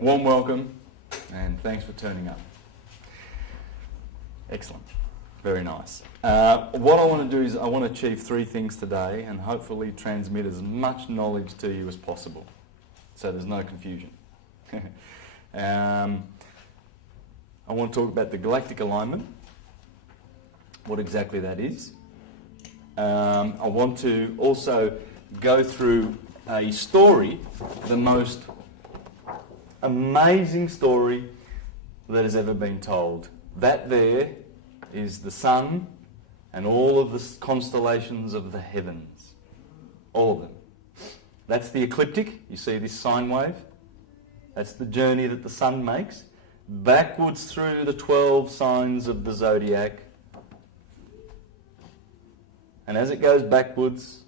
Warm welcome, and thanks for turning up. Excellent. Very nice. What I want to do is I want to achieve three things today and hopefully transmit as much knowledge to you as possible, so there's no confusion. I want to talk about the galactic alignment, what exactly that is. I want to also go through a story, the most amazing story that has ever been told. That there is the sun and all of the constellations of the heavens. All of them. That's the ecliptic. You see this sine wave? That's the journey that the sun makes backwards through the 12 signs of the zodiac. And as it goes backwards,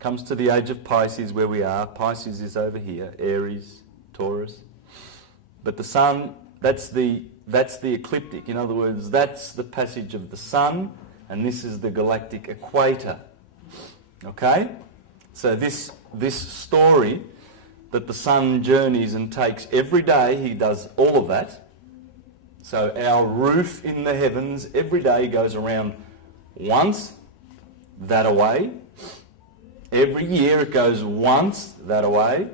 comes to the age of Pisces where we are. Pisces is over here, Aries, Taurus. But the sun, that's the ecliptic. In other words, that's the passage of the sun, and this is the galactic equator. Okay? So this story that the sun journeys and takes every day, he does all of that. So our roof in the heavens every day goes around once, that away. Every year it goes once, that away.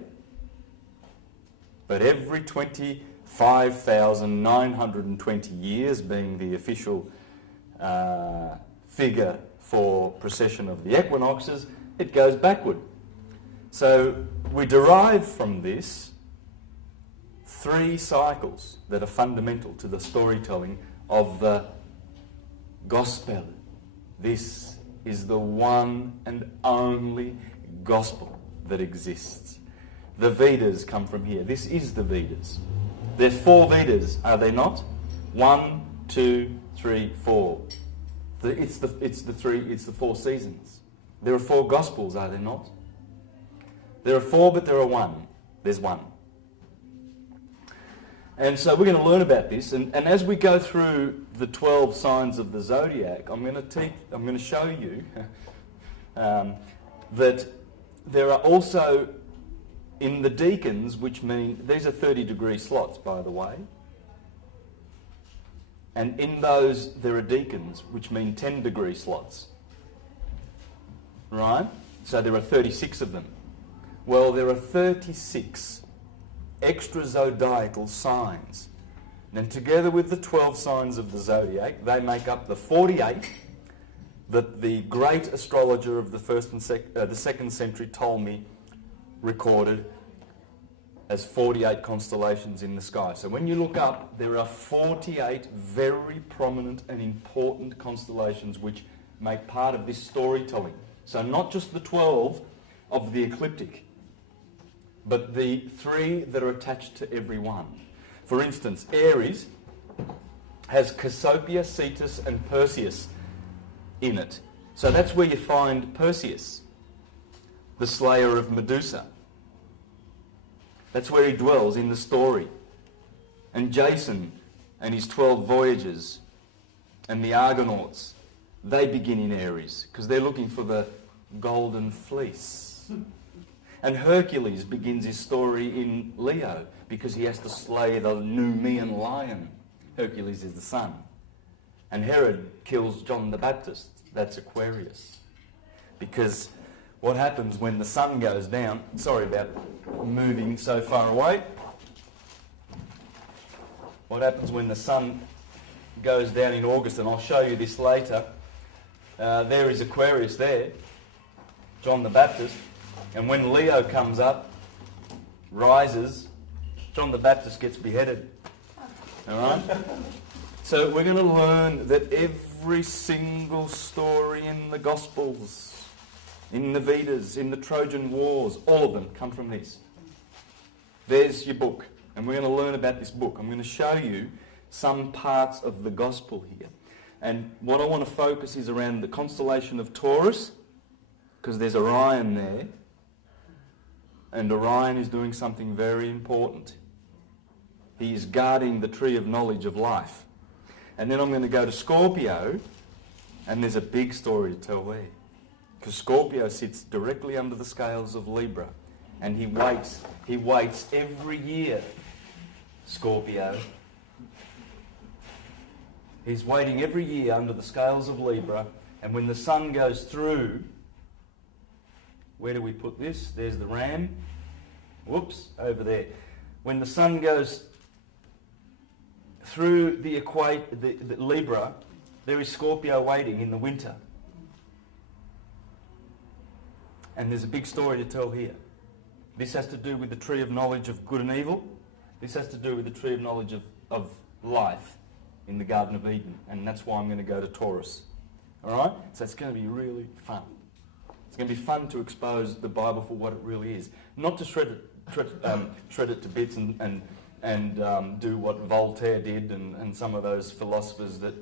But every 25,920 years, being the official figure for precession of the equinoxes, it goes backward. So we derive from this three cycles that are fundamental to the storytelling of the gospel. This is the one and only gospel that exists. The Vedas come from here. This is the Vedas. There are 4 Vedas, are there not? 1, 2, 3, 4. It's the 4 seasons. There are 4 Gospels, are there not? There are 4, but there are 1. There's 1. And so we're going to learn about this. And as we go through the 12 signs of the zodiac, I'm going to show you that there are also in the deacons, which mean, these are 30-degree slots, by the way. And in those, there are deacons, which mean 10-degree slots. Right? So there are 36 of them. Well, there are 36 extra zodiacal signs. And together with the 12 signs of the zodiac, they make up the 48 that the great astrologer of the 2nd century Ptolemy recorded as 48 constellations in the sky. So when you look up, there are 48 very prominent and important constellations which make part of this storytelling. So not just the 12 of the ecliptic, but the 3 that are attached to every one. For instance, Aries has Cassiopeia, Cetus and Perseus in it. So that's where you find Perseus, the slayer of Medusa. That's where he dwells in the story. And Jason and his 12 voyages and the Argonauts, they begin in Aries because they're looking for the golden fleece. And Hercules begins his story in Leo because he has to slay the Numidian lion. Hercules is the sun. And Herod kills John the Baptist. That's Aquarius. Because what happens when the sun goes down, sorry about moving so far away. What happens when the sun goes down in August, and I'll show you this later. There is Aquarius there, John the Baptist. And when Leo comes up, rises, John the Baptist gets beheaded. All right? So we're going to learn that every single story in the Gospels, in the Vedas, in the Trojan Wars, all of them come from this. There's your book. And we're going to learn about this book. I'm going to show you some parts of the Gospel here. And what I want to focus is around the constellation of Taurus, because there's Orion there. And Orion is doing something very important. He is guarding the tree of knowledge of life. And then I'm going to go to Scorpio, and there's a big story to tell there. Because Scorpio sits directly under the scales of Libra. And he waits every year Scorpio. He's waiting every year under the scales of Libra, and when the sun goes through, where do we put this? There's the ram. Whoops, over there. When the sun goes through the Libra, there is Scorpio waiting in the winter. And there's a big story to tell here. This has to do with the tree of knowledge of good and evil. This has to do with the tree of knowledge of life in the Garden of Eden. And that's why I'm going to go to Taurus. All right? So it's going to be really fun. It's going to be fun to expose the Bible for what it really is. Not to shred it to bits and do what Voltaire did and some of those philosophers that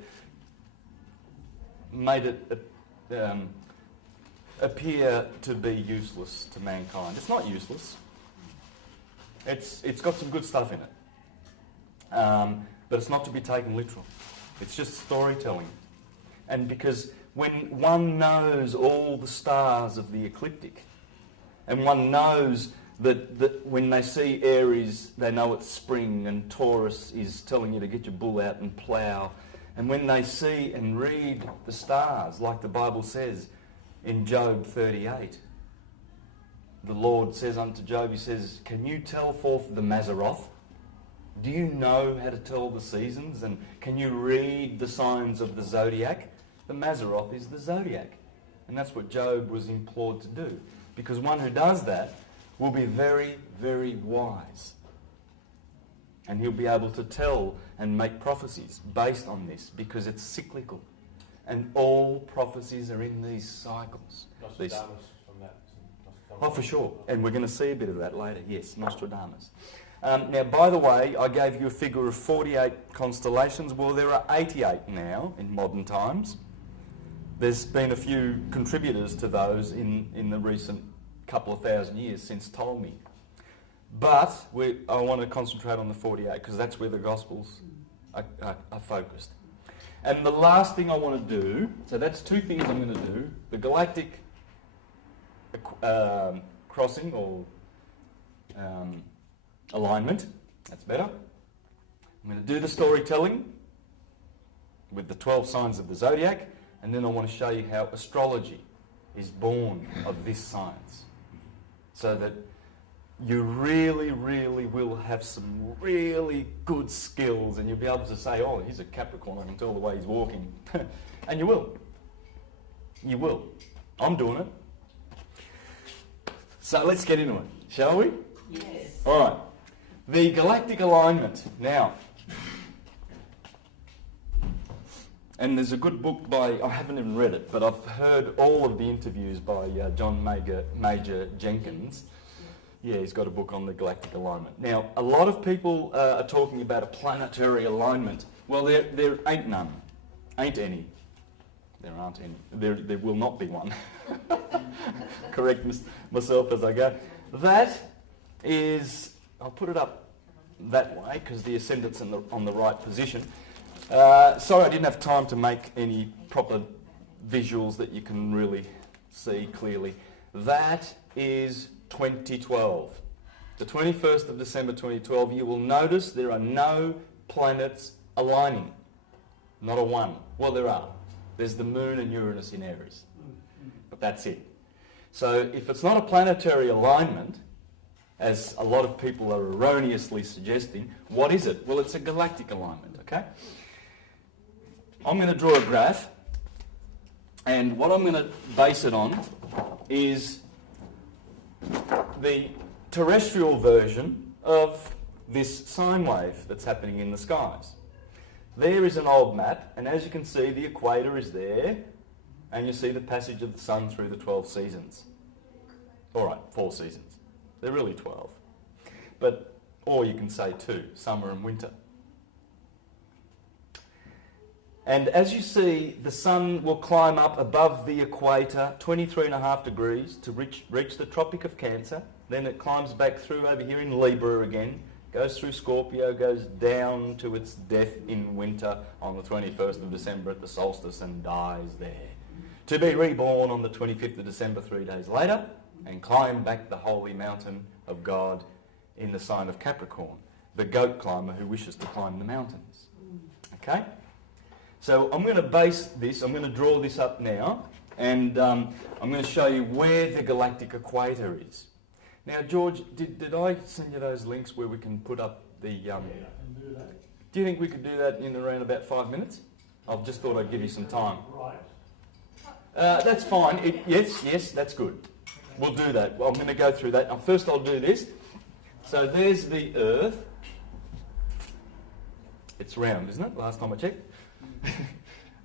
made it appear to be useless to mankind. It's not useless. It's got some good stuff in it. But it's not to be taken literal. It's just storytelling. And because when one knows all the stars of the ecliptic, and one knows that when they see Aries, they know it's spring, and Taurus is telling you to get your bull out and plough. And when they see and read the stars, like the Bible says in Job 38, the Lord says unto Job, he says, can you tell forth the Mazzaroth? Do you know how to tell the seasons? And can you read the signs of the zodiac? The Mazzaroth is the zodiac. And that's what Job was implored to do. Because one who does that will be very, very wise. And he'll be able to tell and make prophecies based on this, because it's cyclical. And all prophecies are in these cycles. Nostradamus from that. Oh, for sure. And we're going to see a bit of that later. Yes, Nostradamus. Now, by the way, I gave you a figure of 48 constellations. Well, there are 88 now in modern times. There's been a few contributors to those in the recent couple of thousand years since Ptolemy. But I want to concentrate on the 48 because that's where the Gospels are focused. And the last thing I want to do, so that's two things I'm going to do. The galactic crossing or alignment, that's better. I'm going to do the storytelling with the 12 signs of the zodiac, and then I want to show you how astrology is born of this science. So that you really, really will have some really good skills, and you'll be able to say, oh, he's a Capricorn, I can tell the way he's walking. And you will. You will. I'm doing it. So let's get into it, shall we? Yes. All right. The galactic alignment. Now, and there's a good book by, I haven't even read it, but I've heard all of the interviews by John Major Jenkins. Yeah, he's got a book on the galactic alignment. Now, a lot of people are talking about a planetary alignment. Well, there ain't none. Ain't any. There aren't any. There will not be one. Correct myself as I go. That is, I'll put it up that way because the ascendant's on the right position. Sorry, I didn't have time to make any proper visuals that you can really see clearly. That is 2012. The 21st of December 2012, you will notice there are no planets aligning. Not a one. Well, there are. There's the Moon and Uranus in Aries. But that's it. So if it's not a planetary alignment, as a lot of people are erroneously suggesting, what is it? Well, it's a galactic alignment, okay? I'm going to draw a graph, and what I'm going to base it on is the terrestrial version of this sine wave that's happening in the skies. There is an old map, and as you can see, the equator is there, and you see the passage of the sun through the 12 seasons. All right, 4 seasons. They're really 12. But, or you can say 2, summer and winter. And as you see, the sun will climb up above the equator, 23.5 degrees, to reach the Tropic of Cancer. Then it climbs back through over here in Libra again, goes through Scorpio, goes down to its death in winter on the 21st of December at the solstice and dies there. To be reborn on the 25th of December, 3 days later, and climb back the holy mountain of God in the sign of Capricorn. the goat climber who wishes to climb the mountains. Okay? So I'm going to base this, I'm going to draw this up now, and I'm going to show you where the galactic equator is. Now, George, did I send you those links where we can put up the... Yeah, I can do that. Do you think we could do that in around about 5 minutes? I've just thought I'd give you some time. Right. That's fine. Yes, that's good. We'll do that. Well, I'm going to go through that. Now, first I'll do this. So there's the Earth. It's round, isn't it? Last time I checked.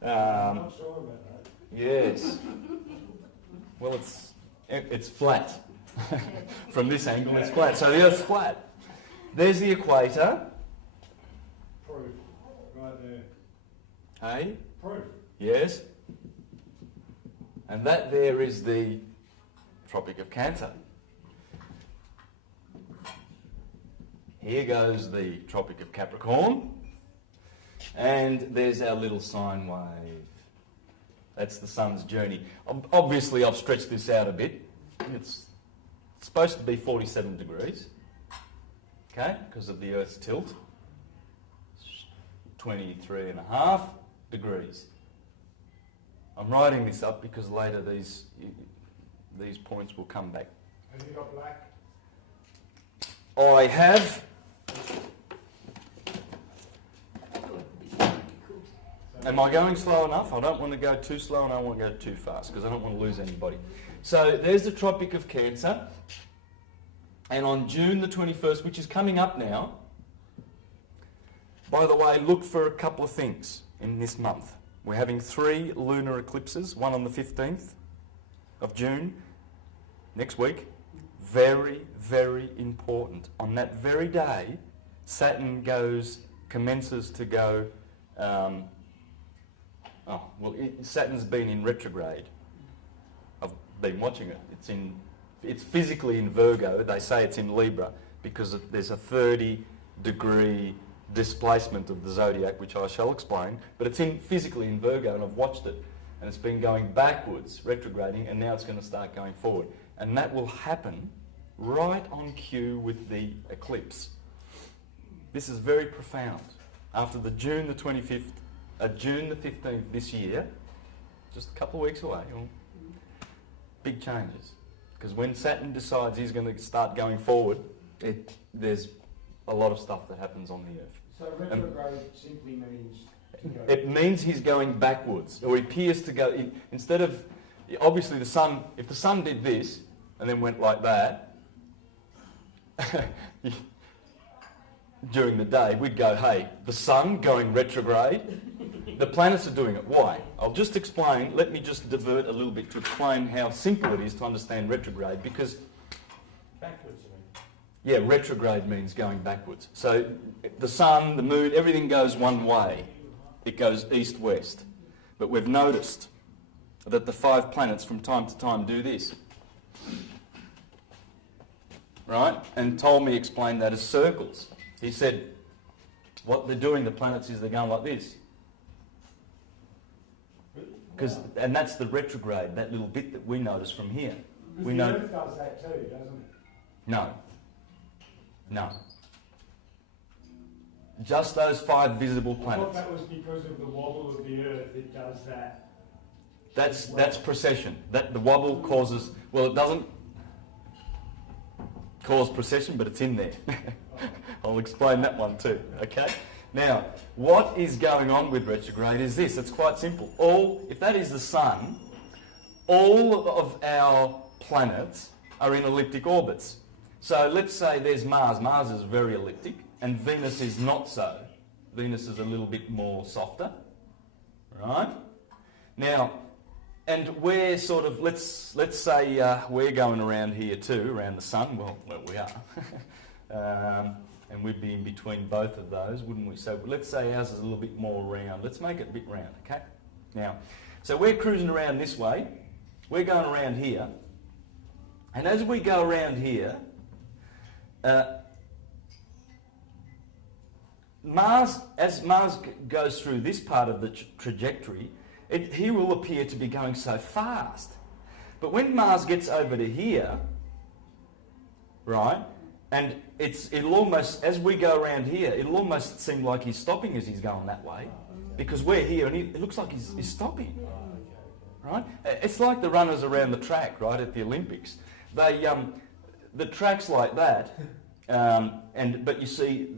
I'm not sure about that. Yes. Well, it's flat. From this angle, it's flat. So the Earth's flat. There's the equator. Proof. Right there. Hey? Proof. Yes. And that there is the Tropic of Cancer. Here goes the Tropic of Capricorn. And there's our little sine wave. That's the sun's journey. Obviously, I've stretched this out a bit. It's supposed to be 47 degrees. Okay, because of the Earth's tilt. 23.5 degrees. I'm writing this up because later these points will come back. Have you got black? I have. Am I going slow enough? I don't want to go too slow and I don't want to go too fast because I don't want to lose anybody. So there's the Tropic of Cancer. And on June the 21st, which is coming up now, by the way, look for a couple of things in this month. We're having 3 lunar eclipses, one on the 15th of June, next week. Very, very important. On that very day, Saturn commences to go, Saturn's been in retrograde. I've been watching it. It's physically in Virgo. They say it's in Libra because there's a 30-degree displacement of the zodiac, which I shall explain, but it's physically in Virgo, and I've watched it, and it's been going backwards, retrograding, and now it's going to start going forward. And that will happen right on cue with the eclipse. This is very profound. After the June the 25th, June the 15th this year, just a couple of weeks away, big changes. Because when Saturn decides he's going to start going forward, there's a lot of stuff that happens on the Earth. So retrograde simply means to go. It means he's going backwards, or he appears to go instead of obviously the sun. If the sun did this and then went like that during the day, we'd go, "Hey, the sun going retrograde." The planets are doing it. Why? I'll just explain. Let me just divert a little bit to explain how simple it is to understand retrograde. Because Backwards, you mean? yeah, retrograde means going backwards. So the sun, the moon, everything goes one way. It goes east-west. But we've noticed that the 5 planets from time to time do this. Right? And Ptolemy explained that as circles. He said what they're doing, the planets, is they're going like this. And that's the retrograde, that little bit that we notice from here. The Earth does that too, doesn't it? No. Just those 5 visible I planets. thought that was because of the wobble of the Earth, it does that. That's precession. That the wobble causes. Well, it doesn't cause precession, but it's in there. I'll explain that one too. Okay. Now, what is going on with retrograde is this. It's quite simple. If that is the sun, all of our planets are in elliptic orbits. So let's say there's Mars. Mars is very elliptic, and Venus is not so. Venus is a little bit more softer, right? Now, and we're sort of, let's say we're going around here too, around the sun. Well we are. And we'd be in between both of those, wouldn't we? So let's say ours is a little bit more round. Let's make it a bit round, okay? Now, so we're cruising around this way. We're going around here. And as we go around here, as Mars goes through this part of the trajectory, he will appear to be going so fast. But when Mars gets over to here, right, And it'll almost, as we go around here, it'll almost seem like he's stopping as he's going that way, because we're here and it looks like he's stopping. Right? It's like the runners around the track, right, at the Olympics. They, the track's like that, but you see,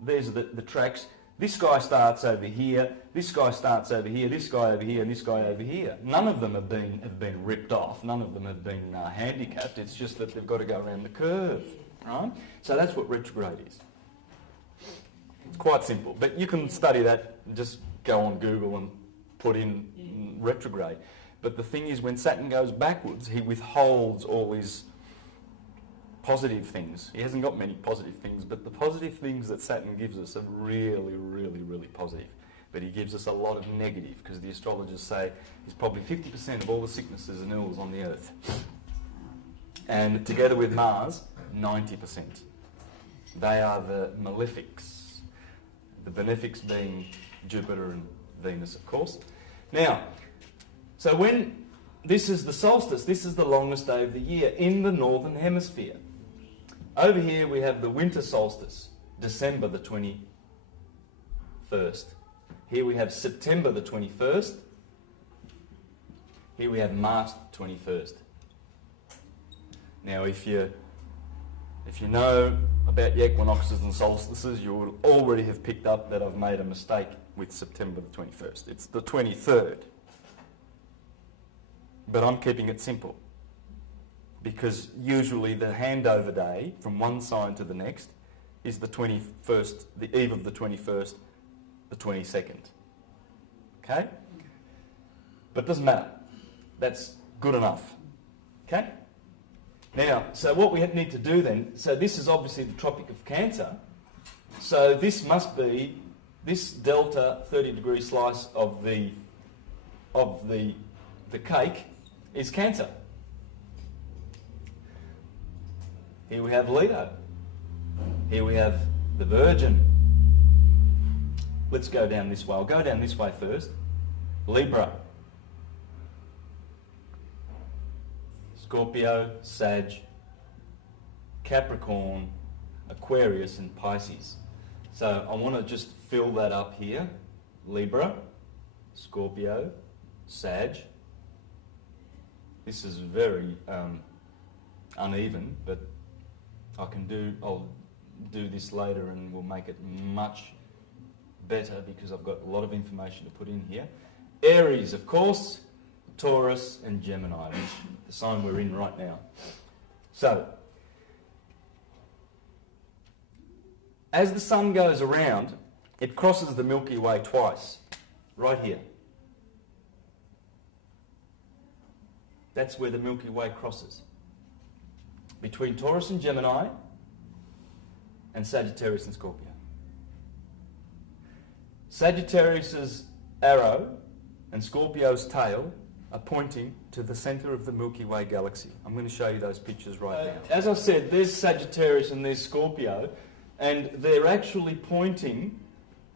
there's the tracks. This guy starts over here, this guy starts over here, this guy over here, and this guy over here. None of them have been ripped off. None of them have been handicapped. It's just that they've got to go around the curve, right? So that's what retrograde is. It's quite simple, but you can study that. Just go on Google and put in retrograde. But the thing is, when Saturn goes backwards, he withholds all his positive things. He hasn't got many positive things, but the positive things that Saturn gives us are really, really, really positive. But he gives us a lot of negative, because the astrologers say he's probably 50% of all the sicknesses and ills on the earth. And together with Mars, 90%. They are the malefics. The benefics being Jupiter and Venus, of course. Now, so when this is the solstice, this is the longest day of the year in the northern hemisphere. Over here we have the winter solstice, December the 21st. Here we have September the 21st. Here we have March the 21st. Now if you know about the equinoxes and solstices, you will already have picked up that I've made a mistake with September the 21st. It's the 23rd. But I'm keeping it simple, because usually the handover day from one sign to the next is the 21st, the eve of the 21st, the 22nd. Okay? But it doesn't matter. That's good enough. Okay? Now, so what we need to do then, so this is obviously the Tropic of Cancer. So this must be, this delta 30-degree slice of the cake is Cancer. Here we have Leo. Here we have the Virgin. Let's go down this way. I'll go down this way first. Libra. Scorpio, Sag, Capricorn, Aquarius and Pisces. So I want to just fill that up here. Libra, Scorpio, Sag. This is very uneven, but I'll do this later and we'll make it much better, because I've got a lot of information to put in here. Aries, of course, Taurus and Gemini, which is the sign we're in right now. So, as the sun goes around, it crosses the Milky Way twice, right here. That's where the Milky Way crosses. Between Taurus and Gemini, and Sagittarius and Scorpio. Sagittarius's arrow and Scorpio's tail are pointing to the centre of the Milky Way galaxy. I'm going to show you those pictures right now. As I said, there's Sagittarius and there's Scorpio, and they're actually pointing...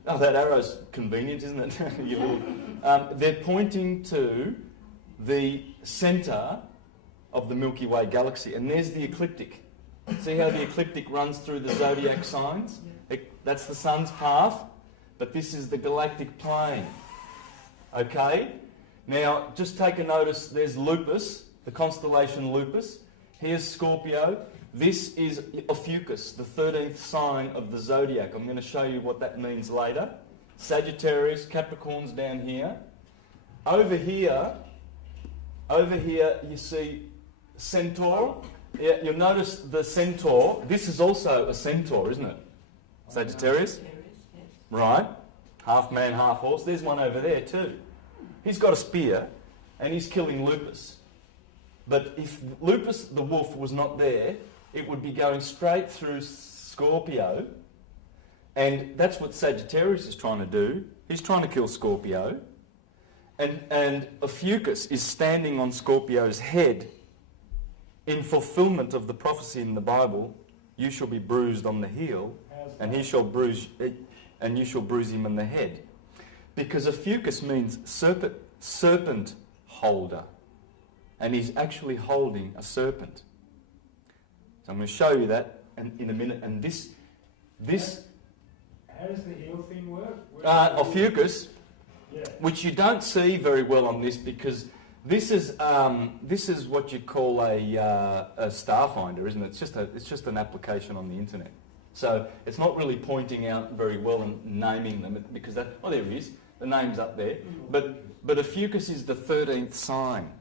Oh, that arrow's convenient, isn't it? They're pointing to the centre of the Milky Way galaxy, and there's the ecliptic. See how the ecliptic runs through the zodiac signs? That's the sun's path, but this is the galactic plane. Okay? Now, just take a notice, there's Lupus, the constellation Lupus. Here's Scorpio. This is Ophiuchus, the 13th sign of the zodiac. I'm going to show you what that means later. Sagittarius, Capricorn's down here. Over here you see Centaur. Yeah, you'll notice the Centaur. This is also a Centaur, isn't it? Sagittarius? Right. Half man, half horse. There's one over there too. He's got a spear and he's killing Lupus. But if Lupus the wolf was not there, it would be going straight through Scorpio. And that's what Sagittarius is trying to do. He's trying to kill Scorpio. And Ophiuchus is standing on Scorpio's head in fulfillment of the prophecy in the Bible. You shall be bruised on the heel, and you shall bruise him on the head. Because Ophiuchus means serpent holder. And he's actually holding a serpent. So I'm going to show you that in a minute. And this How does the heel thing work? ophiuchus, Yeah. which you don't see very well on this because this is what you call a starfinder, isn't it? It's just an application on the internet. So it's not really pointing out very well and naming them because there he is. The name's up there. But ophiuchus is the 13th sign.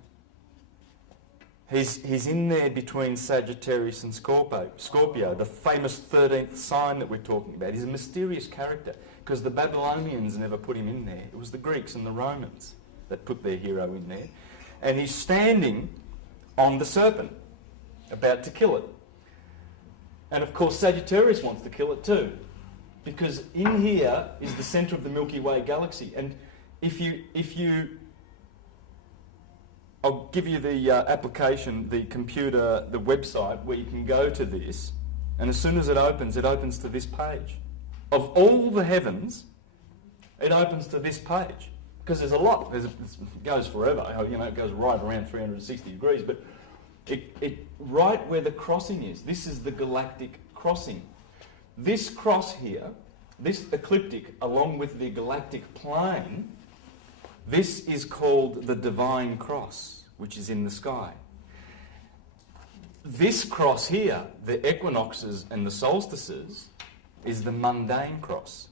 He's in there between Sagittarius and Scorpio, the famous 13th sign that we're talking about. He's a mysterious character because the Babylonians never put him in there. It was the Greeks and the Romans that put their hero in there. And he's standing on the serpent, about to kill it. And of course Sagittarius wants to kill it too, because in here is the centre of the Milky Way galaxy. And if you I'll give you the application, the computer, the website where you can go to this, and as soon as it opens to this page. Of all the heavens, it opens to this page. Because there's a lot, it goes forever, it goes right around 360 degrees, but it right where the crossing is, this is the galactic crossing. This cross here, this ecliptic, along with the galactic plane, this is called the divine cross, which is in the sky. This cross here, the equinoxes and the solstices, is the mundane cross.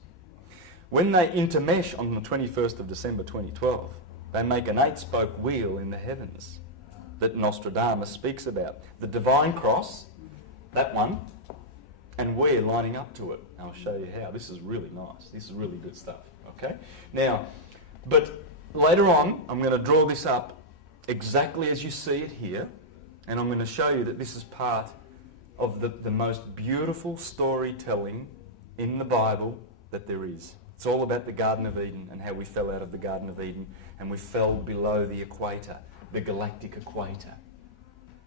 When they intermesh on the 21st of December 2012, they make an 8-spoke wheel in the heavens that Nostradamus speaks about. The divine cross, that one, and we're lining up to it. I'll show you how. This is really nice. This is really good stuff. Okay? Now, but later on, I'm going to draw this up exactly as you see it here, and I'm going to show you that this is part of the most beautiful storytelling in the Bible that there is. It's all about the Garden of Eden and how we fell out of the Garden of Eden and we fell below the equator, the galactic equator.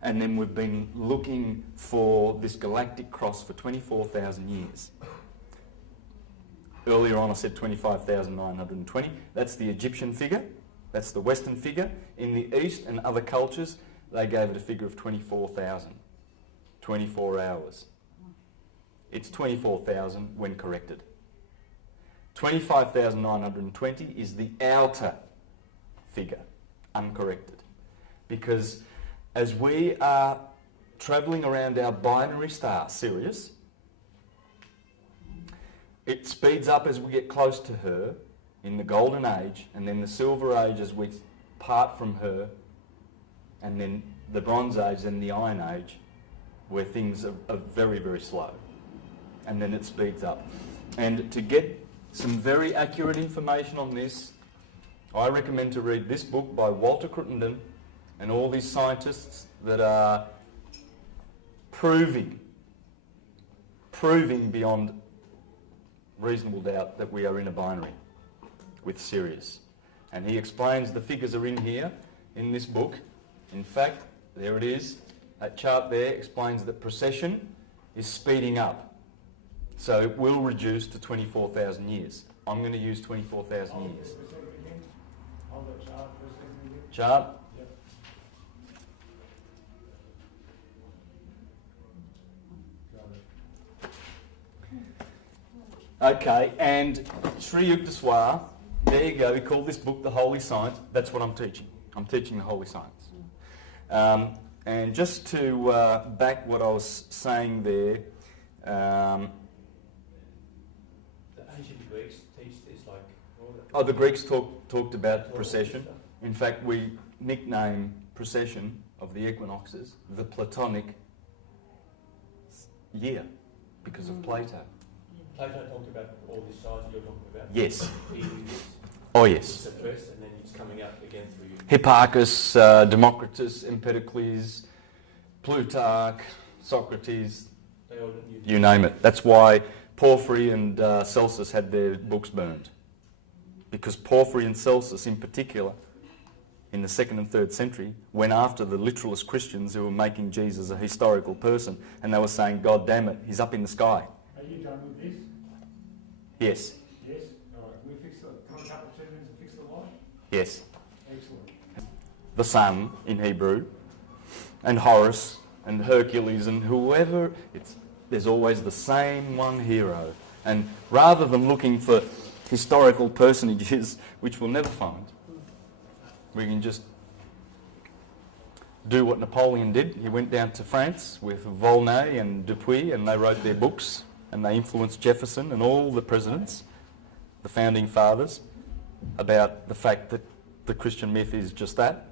And then we've been looking for this galactic cross for 24,000 years. Earlier on I said 25,920. That's the Egyptian figure. That's the Western figure. In the East and other cultures, they gave it a figure of 24,000. 24 hours. It's 24,000 when corrected. 25,920 is the outer figure, uncorrected. Because as we are travelling around our binary star, Sirius, it speeds up as we get close to her in the Golden Age, and then the Silver Age as we part from her, and then the Bronze Age and the Iron Age, where things are very, very slow. And then it speeds up. And to get some very accurate information on this, I recommend to read this book by Walter Crittenden and all these scientists that are proving beyond reasonable doubt that we are in a binary with Sirius. And he explains the figures are in here, in this book. In fact, there it is. That chart there explains that precession is speeding up. So it will reduce to 24,000 years. I'm going to use 24,000 years. Hold the chart for a second again. Chart. Yep. Okay, and Sri Yukteswar, there you go, he called this book The Holy Science. That's what I'm teaching. I'm teaching the Holy Science. And just to back what I was saying there, the ancient Greeks teach this like... the Greeks talked about precession. In fact, we nickname precession of the equinoxes the Platonic year because of Plato. Plato talked about all these signs you're talking about? Yes. He Oh, yes. suppressed and then it's coming up again through you. Hipparchus, Democritus, Empedocles, Plutarch, Socrates, They all knew you name it. That's why Porphyry and Celsus had their books burned. Because Porphyry and Celsus in particular, in the 2nd and 3rd century, went after the literalist Christians who were making Jesus a historical person, and they were saying, God damn it, he's up in the sky. Are you done with this? Yes. Yes? All right. Can we fix the... Come a couple of 2 minutes and fix the light? Yes. Excellent. The sun in Hebrew, and Horus, and Hercules and whoever, there's always the same one hero. And rather than looking for historical personages, which we'll never find, we can just do what Napoleon did. He went down to France with Volney and Dupuy, and they wrote their books, and they influenced Jefferson and all the presidents, the founding fathers, about the fact that the Christian myth is just that.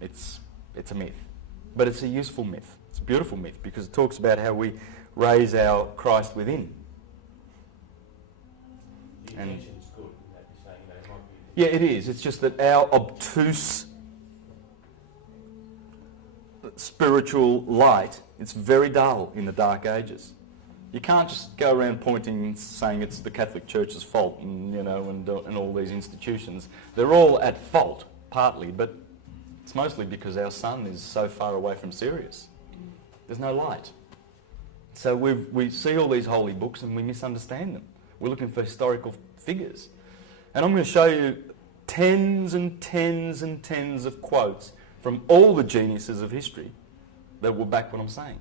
It's a myth. But it's a useful myth. It's a beautiful myth because it talks about how we raise our Christ within. The And- intention's good, in that you're saying, it might be... Yeah, it is. It's just that our obtuse spiritual light, it's very dull in the Dark Ages. You can't just go around pointing and saying it's the Catholic Church's fault and, and all these institutions. They're all at fault, partly, but it's mostly because our sun is so far away from Sirius. There's no light. So we see all these holy books and we misunderstand them. We're looking for historical figures. And I'm going to show you tens and tens and tens of quotes from all the geniuses of history that will back what I'm saying.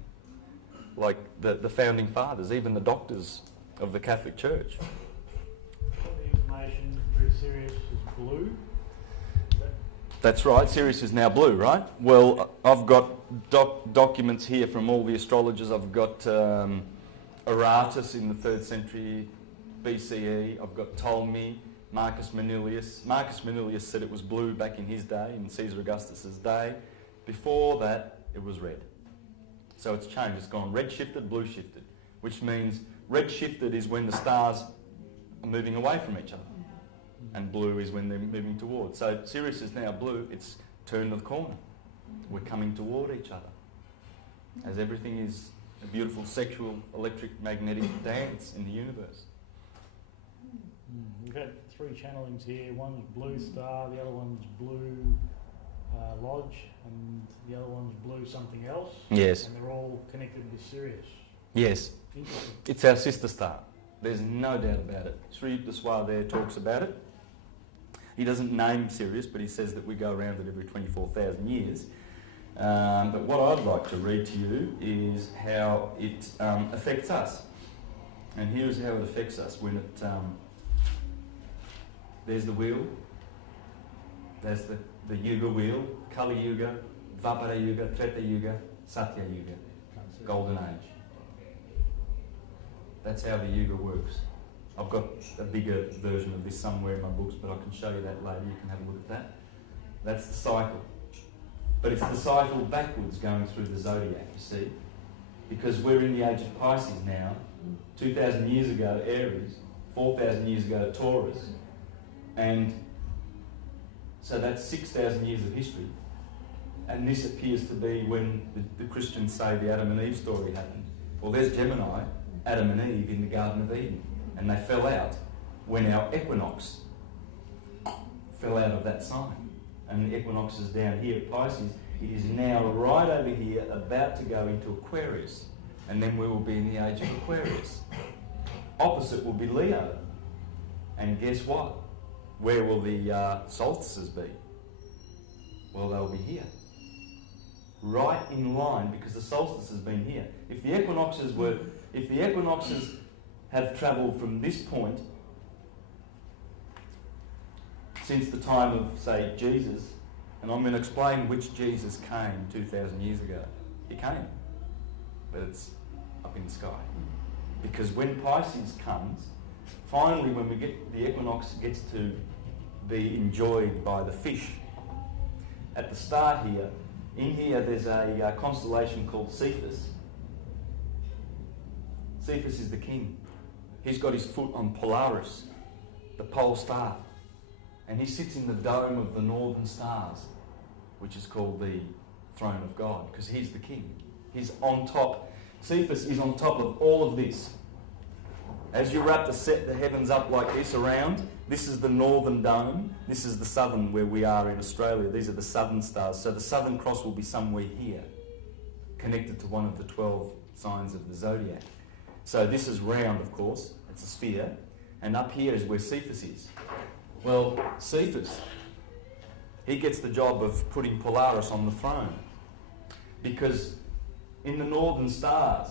Like the founding fathers, even the doctors of the Catholic Church. The information through Sirius is blue. That's right, Sirius is now blue, right? Well, I've got documents here from all the astrologers. I've got Aratus in the 3rd century BCE. I've got Ptolemy, Marcus Manilius. Marcus Manilius said it was blue back in his day, in Caesar Augustus's day. Before that, it was red. So it's changed. It's gone red shifted, blue shifted, which means red shifted is when the stars are moving away from each other, and blue is when they're moving towards. So Sirius is now blue. It's turned the corner. We're coming toward each other, as everything is a beautiful sexual electric magnetic dance in the universe. We've got 3 channelings here. One's blue star, the other one's blue lodge, and the other one's blue something else. Yes. And they're all connected with Sirius. Yes. Interesting. It's our sister star. There's no doubt about it. Sri Yukteswar there talks about it. He doesn't name Sirius, but he says that we go around it every 24,000 years. But what I'd like to read to you is how it affects us. And here's how it affects us when it... there's the wheel. There's the Yuga wheel. Kali Yuga, Dvapara Yuga, Treta Yuga, Satya Yuga. Golden Age. That's how the Yuga works. I've got a bigger version of this somewhere in my books, but I can show you that later. You can have a look at that. That's the cycle. But it's the cycle backwards going through the zodiac, you see. Because we're in the age of Pisces now. 2,000 years ago, Aries. 4,000 years ago, Taurus. And so that's 6,000 years of history. And this appears to be when the Christians say the Adam and Eve story happened. Well, there's Gemini, Adam and Eve in the Garden of Eden. And they fell out when our equinox fell out of that sign. And the equinox is down here at Pisces. It is now right over here, about to go into Aquarius. And then we will be in the age of Aquarius. Opposite will be Leo. And guess what? Where will the solstices be? Well, they'll be here. Right in line, because the solstice has been here. If the equinoxes have travelled from this point since the time of, say, Jesus, and I'm going to explain which Jesus came 2,000 years ago. He came, but it's up in the sky. Because when Pisces comes, finally when the equinox gets to be enjoyed by the fish, at the start here, in here there's a constellation called Cephas. Cephas is the king. He's got his foot on Polaris, the pole star. And he sits in the dome of the northern stars, which is called the throne of God, because he's the king. He's on top. Cephas is on top of all of this. As you wrap the heavens up like this around, this is the northern dome. This is the southern, where we are in Australia. These are the southern stars. So the Southern Cross will be somewhere here, connected to one of the 12 signs of the zodiac. So this is round, of course. It's a sphere. And up here is where Cephas is. Well, Cephas, he gets the job of putting Polaris on the throne. Because in the northern stars,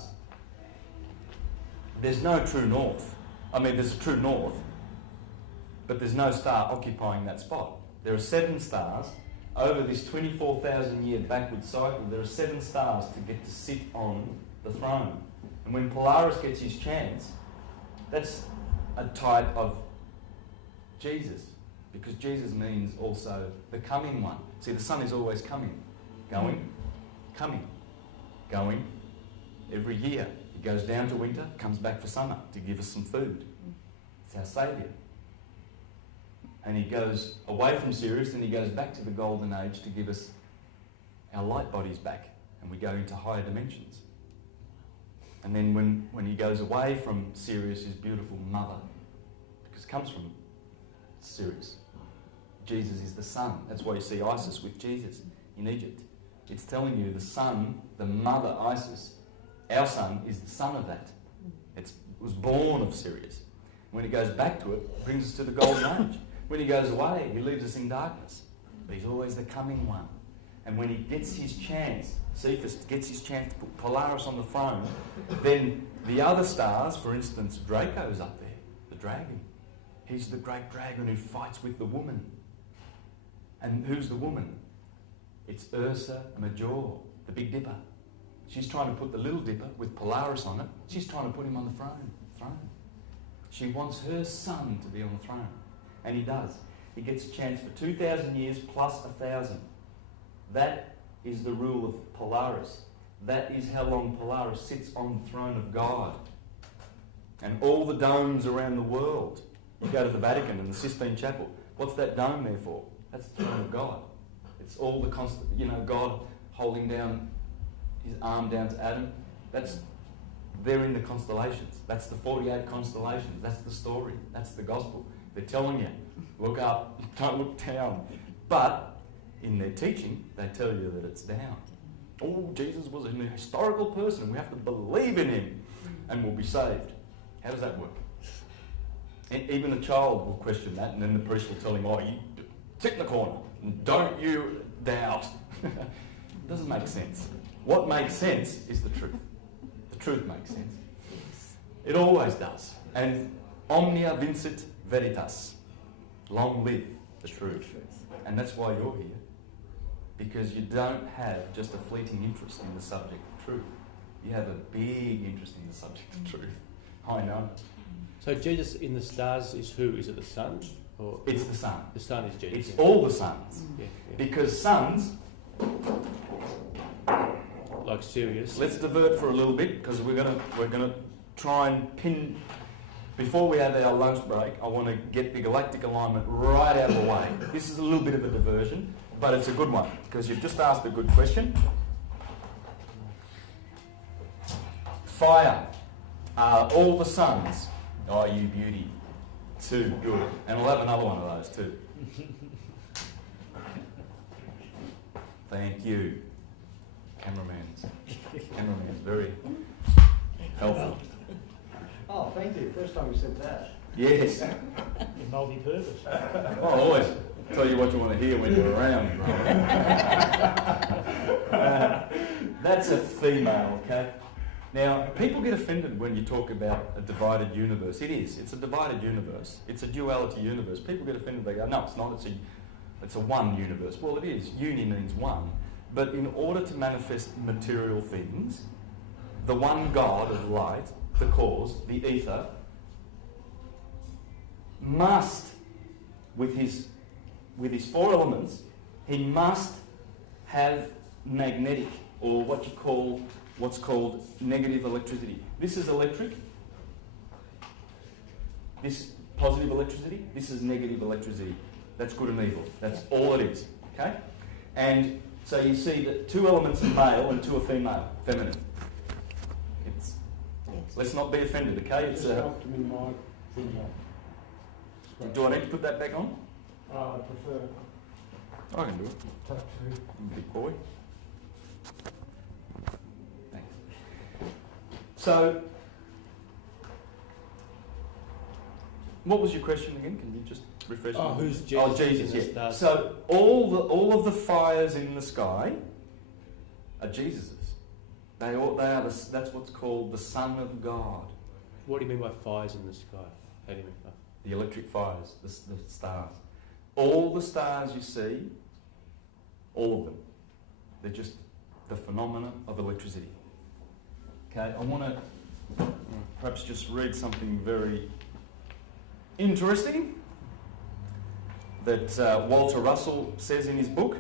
there's no true north. I mean, there's a true north, but there's no star occupying that spot. There are 7 stars. Over this 24,000 year backward cycle, there are 7 stars to get to sit on the throne. And when Polaris gets his chance, that's a type of Jesus, because Jesus means also the coming one. See, the sun is always coming, going, coming, going. Every year it goes down to winter, comes back for summer to give us some food. It's our saviour. And he goes away from Sirius and he goes back to the golden age to give us our light bodies back, and we go into higher dimensions. And then when he goes away from Sirius, his beautiful mother, because it comes from Sirius, Jesus is the sun. That's why you see Isis with Jesus in Egypt. It's telling you the sun, the mother Isis, our sun is the son of that. It was born of Sirius. When he goes back to it, it brings us to the golden age. When he goes away, he leaves us in darkness. But he's always the coming one. And when he gets his chance, Cephas gets his chance to put Polaris on the throne, then the other stars, for instance, Draco's up there, the dragon. He's the great dragon who fights with the woman. And who's the woman? It's Ursa Major, the Big Dipper. She's trying to put the Little Dipper with Polaris on it. She's trying to put him on the throne. She wants her son to be on the throne. And he does. He gets a chance for 2,000 years plus 1,000. That is the rule of Polaris. That is how long Polaris sits on the throne of God. And all the domes around the world. You go to the Vatican and the Sistine Chapel. What's that dome there for? That's the throne of God. It's all the constant, God holding down his arm down to Adam. They're in the constellations. That's the 48 constellations. That's the story. That's the gospel. They're telling you, look up, don't look down. But in their teaching, they tell you that it's down. Oh, Jesus was a historical person. We have to believe in him and we'll be saved. How does that work? And even a child will question that, and then the priest will tell him, oh, you sit in the corner and don't you doubt. It doesn't make sense. What makes sense is the truth. The truth makes sense. It always does. And omnia vincit veritas. Long live the truth. And that's why you're here. Because you don't have just a fleeting interest in the subject of truth. You have a big interest in the subject of truth. I know. So Jesus in the stars is who? Is it the sun? Or it's the sun. The sun is Jesus. It's all the suns. Yeah. Because suns... Like Sirius. Let's divert for a little bit, because we're gonna try and pin... Before we have our lunch break, I want to get the galactic alignment right out of the way. This is a little bit of a diversion, but it's a good one, because you've just asked a good question. Fire. All the suns. Oh, you beauty. Too good. And we'll have another one of those too. Thank you. Cameraman's very helpful. Oh, thank you. First time you said that. Yes. Multi-purpose. I'll always tell you what you want to hear when you're around. That's a female, okay? Now, people get offended when you talk about a divided universe. It is. It's a divided universe. It's a duality universe. People get offended. They go, no, it's not. It's a one universe. Well, it is. Uni means one. But in order to manifest material things, the one God of light, the cause, the ether, must, with his 4 elements, he must have magnetic, or what's called negative electricity. This is electric. This positive electricity. This is negative electricity. That's good and evil. That's all it is. Okay? And so you see that 2 elements are male and 2 are feminine. Let's not be offended, okay? It's Just helped me my thing up. Do I need to put that back on? I prefer I can do it. tattoo. Big boy. Thanks. So, what was your question again? Can you just refresh me? Who's Jesus? Oh, Jesus, in the yeah. stars? So all of the fires in the sky are Jesus's. That's what's called the Son of God. What do you mean by fires in the sky? How do you mean by? The electric fires, the stars. All the stars you see, all of them, they're just the phenomena of electricity. Okay, I want to perhaps just read something very interesting that Walter Russell says in his book.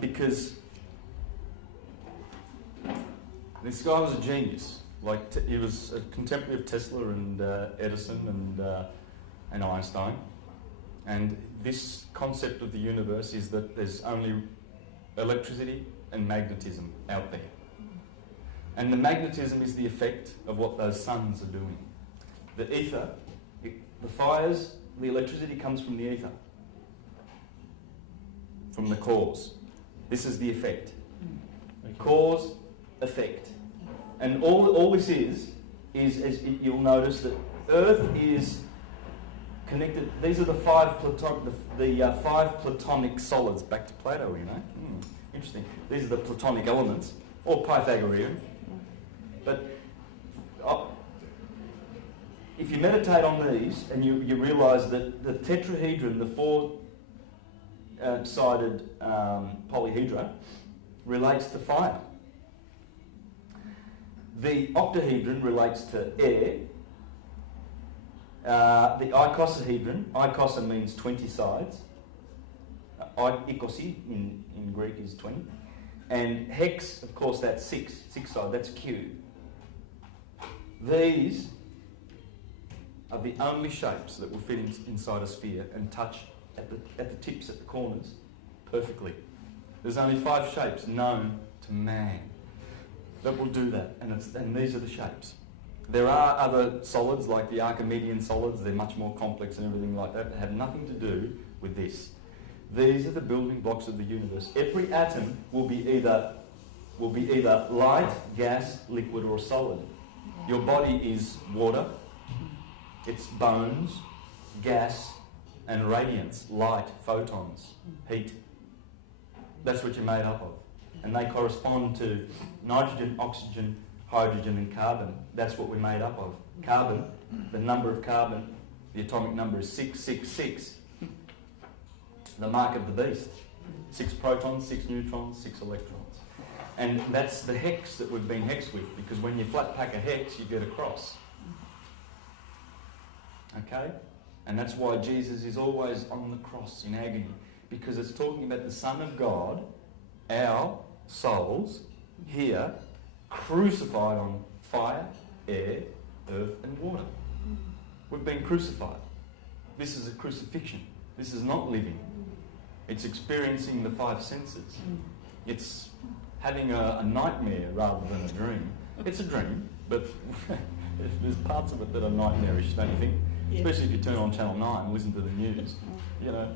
Because this guy was a genius. Like he was a contemporary of Tesla and Edison and Einstein. And this concept of the universe is that there's only electricity and magnetism out there. And the magnetism is the effect of what those suns are doing. The ether, the fires, the electricity comes from the ether, from the cause. This is the effect. Okay. Cause, effect. And all this is you'll notice that Earth is connected. These are the five platonic solids. Back to Plato, you know. Interesting. These are the platonic elements, or Pythagorean. But if you meditate on these and you realise that the tetrahedron, the four-sided polyhedra, relates to fire. The octahedron relates to air. The icosahedron, icosa means 20 sides. Ikosi in Greek is 20. And hex, of course, that's six sides, that's cube. These are the only shapes that will fit inside a sphere and touch at the tips, at the corners, perfectly. There's only 5 shapes known to man that will do that, and these are the shapes. There are other solids, like the Archimedean solids. They're much more complex and everything like that, that have nothing to do with this. These are the building blocks of the universe. Every atom will be either light, gas, liquid, or solid. Your body is water, it's bones, gas, and radiance, light, photons, heat. That's what you're made up of. And they correspond to nitrogen, oxygen, hydrogen, and carbon. That's what we're made up of. Carbon, the number of carbon, the atomic number is 666. The mark of the beast. 6 protons, 6 neutrons, 6 electrons. And that's the hex that we've been hexed with, because when you flat pack a hex, you get a cross. Okay? And that's why Jesus is always on the cross in agony, because it's talking about the Son of God, our souls, here, crucified on fire, air, earth, and water. We've been crucified. This is a crucifixion. This is not living. It's experiencing the 5 senses. It's having a nightmare rather than a dream. It's a dream, but there's parts of it that are nightmarish, don't you think? Yeah. Especially if you turn on Channel 9 and listen to the news. You know,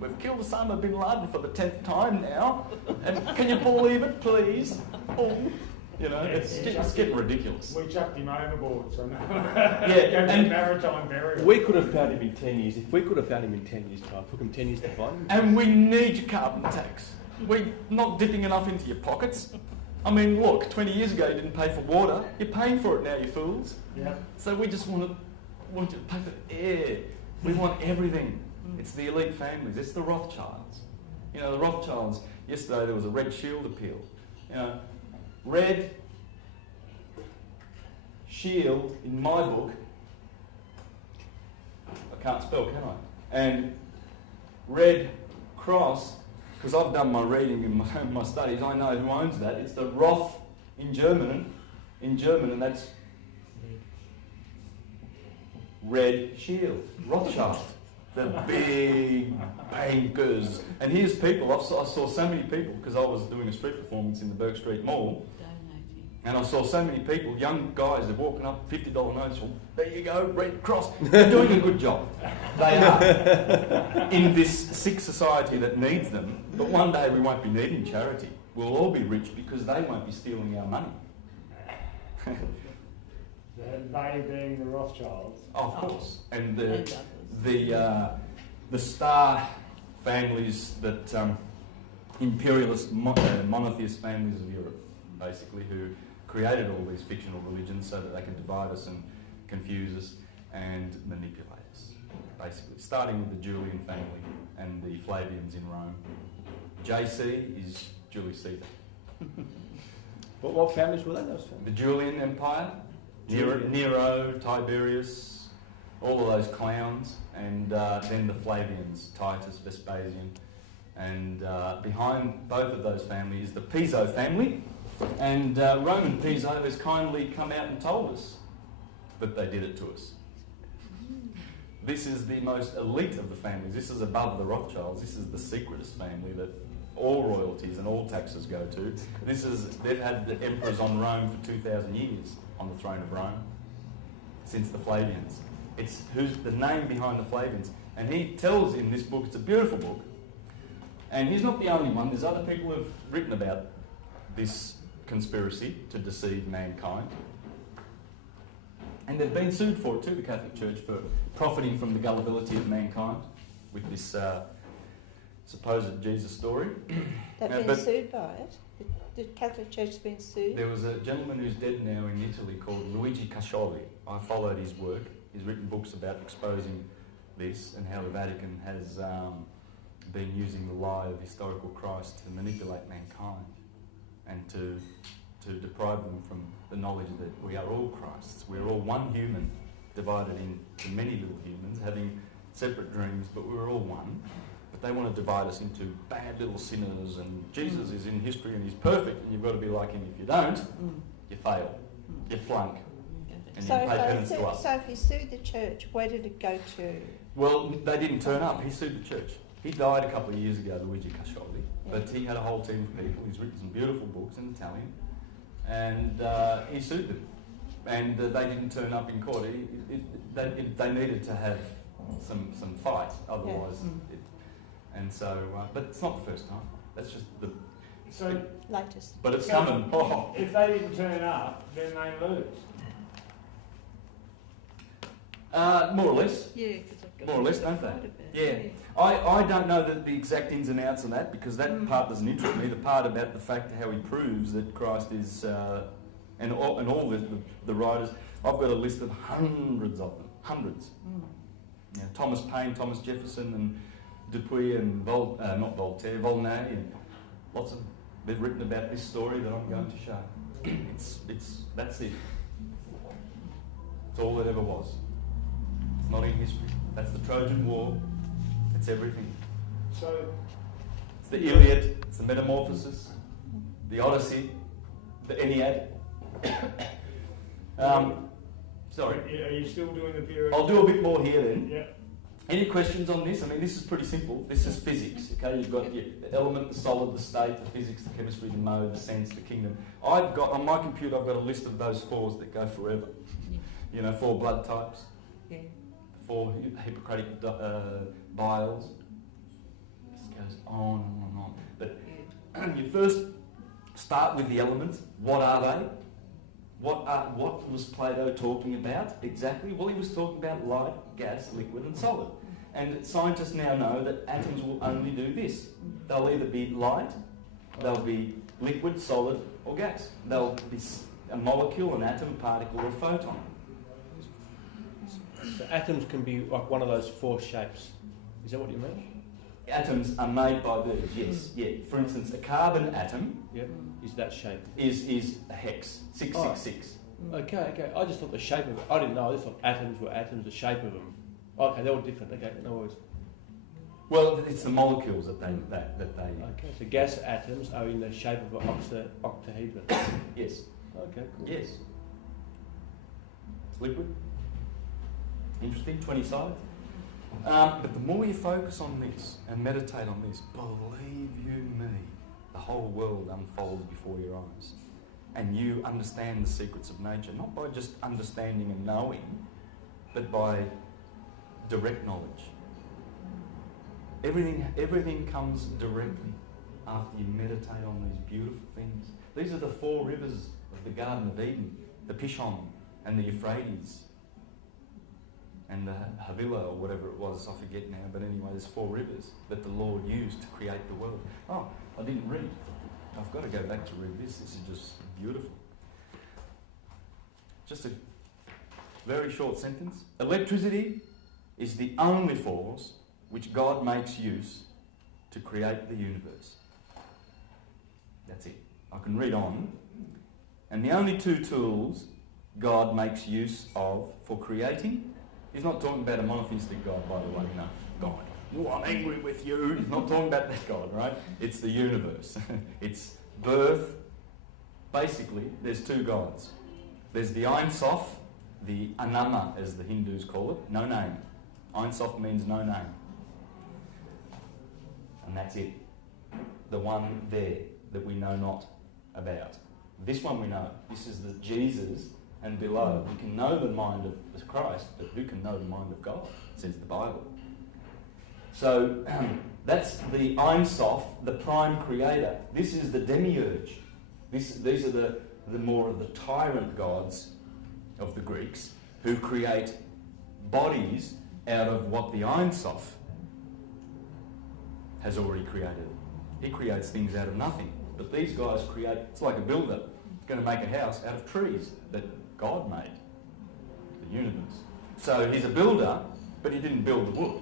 we've killed Osama bin Laden for the 10th time now. And can you believe it, please? Oh. You know, it's getting ridiculous. We chucked him overboard, so no. Yeah, and maritime burial. We could have found him in 10 years. If we could have found him in 10 years' time, it took him 10 years to find him. And we need your carbon tax. We're not dipping enough into your pockets. I mean, look, 20 years ago you didn't pay for water. You're paying for it now, you fools. Yeah. So we just want you to pay for air. We want everything. It's the elite families. It's the Rothschilds. You know, the Rothschilds, yesterday there was a Red Shield appeal. You know, Red Shield, in my book, I can't spell, can I? And Red Cross, because I've done my reading in my studies, I know who owns that. It's the Roth in German, and that's Red Shield, Rothschild, the big bankers. And here's people, I saw so many people, because I was doing a street performance in the Burke Street Mall, and I saw so many people, young guys, they're walking up, $50 notes, well, there you go, Red Cross. They're doing a good job. They are. In this sick society that needs them. But one day we won't be needing charity. We'll all be rich because they won't be stealing our money. They being the Rothschilds. Of course. And the star families that, imperialist monotheist families of Europe, basically, who created all these fictional religions so that they could divide us and confuse us and manipulate us, basically, starting with the Julian family and the Flavians in Rome. JC is Julius Caesar. What families were they? Those families? The Julian Empire, Nero, Tiberius, all of those clowns, and then the Flavians, Titus, Vespasian, and behind both of those families is the Piso family, and Roman Piso has kindly come out and told us that they did it to us. This is the most elite of the families. This is above the Rothschilds. This is the secretest family that all royalties and all taxes go to. They've had the emperors on Rome for 2,000 years on the throne of Rome since the Flavians. It's who's the name behind the Flavians. And he tells in this book, it's a beautiful book, and he's not the only one. There's other people who have written about this conspiracy to deceive mankind. And they've been sued for it too, the Catholic Church, for profiting from the gullibility of mankind with this supposed Jesus story. They've been sued by it? The Catholic Church has been sued? There was a gentleman who's dead now in Italy called Luigi Cascioli. I followed his work. He's written books about exposing this and how the Vatican has been using the lie of historical Christ to manipulate mankind and to deprive them from the knowledge that we are all Christs. We're all one human, divided into many little humans, having separate dreams, but we're all one. But they want to divide us into bad little sinners, and Jesus is in history and he's perfect, and you've got to be like him. If you don't, you fail, you flunk, and So you pay penance to us. so if he sued the church, where did it go to? Well, they didn't turn up. He sued the church. He died a couple of years ago, Luigi Cascioli, but he had a whole team of people. He's written some beautiful books in Italian, and he sued them. And they didn't turn up in court. They needed to have some fight, otherwise. And so, but it's not the first time. That's just the Latest. But it's coming. Oh. If they didn't turn up, then they lose. More or less. Yeah, because I've got More or less, don't they? Yeah. I don't know the exact ins and outs of that, because that part doesn't interest me. The part about the fact how he proves that Christ is, and all the writers, I've got a list of hundreds of them. Hundreds. Yeah, Thomas Paine, Thomas Jefferson, and Dupuy, and not Voltaire, Volney, and lots of, they've written about this story that I'm going to show. That's it. It's all it ever was. It's not in history. That's the Trojan War. It's everything. So it's the Iliad, it's the Metamorphosis, the Odyssey, the Ennead. Sorry. Are you still doing the period? I'll do a bit more here then. Yeah. Any questions on this? I mean, this is pretty simple. This is physics, okay? You've got the element, the solid, the state, the physics, the chemistry, the mode, the sense, the kingdom. I've got, on my computer, I've got a list of those fours that go forever. You know, 4 blood types, 4 Hippocratic biles. This goes on and on. But you first start with the elements. What are they? What was Plato talking about exactly? Well, he was talking about light, gas, liquid and solid. And scientists now know that atoms will only do this. They'll either be light, they'll be liquid, solid or gas. They'll be a molecule, an atom, particle or a photon. So atoms can be like one of those 4 shapes. Is that what you mean? Atoms are made by birds, yes. Yeah. For instance, a carbon atom is that shape? Is a hex, 666. Okay. I just thought the shape of it. I didn't know. I just thought atoms were atoms, the shape of them. Okay, they're all different. Okay, no worries. Well, it's the molecules that they. Okay, so gas atoms are in the shape of an octahedron. Yes. Okay, cool. Yes. It's liquid. Interesting, 20 sides. But the more you focus on this and meditate on this, believe you me, the whole world unfolds before your eyes. And you understand the secrets of nature, not by just understanding and knowing, but by direct knowledge. Everything comes directly after you meditate on these beautiful things. These are the 4 rivers of the Garden of Eden, the Pishon and the Euphrates. and the Havilah, or whatever it was, I forget now, but anyway, there's 4 rivers that the Lord used to create the world. Oh, I didn't read. I've got to go back to read this. This is just beautiful. Just a very short sentence. Electricity is the only force which God makes use to create the universe. That's it. I can read on. And the only 2 tools God makes use of for creating, he's not talking about a monotheistic God, by the way, no. God, oh, I'm angry with you. He's not talking about that God, right? It's the universe. It's birth. Basically, there's 2 gods. There's the Ein Sof, the Anama, as the Hindus call it, no name. Ein Sof means no name. And that's it. The one there that we know not about. This one we know. This is the Jesus, and below. We can know the mind of the Christ, but who can know the mind of God, says the Bible. So that's the Ein Sof, the prime creator. This is the demiurge. These are the more of the tyrant gods of the Greeks, who create bodies out of what the Ein Sof has already created. He creates things out of nothing. But these guys create, it's like a builder. He's going to make a house out of trees that God made, the universe. So he's a builder, but he didn't build the wood,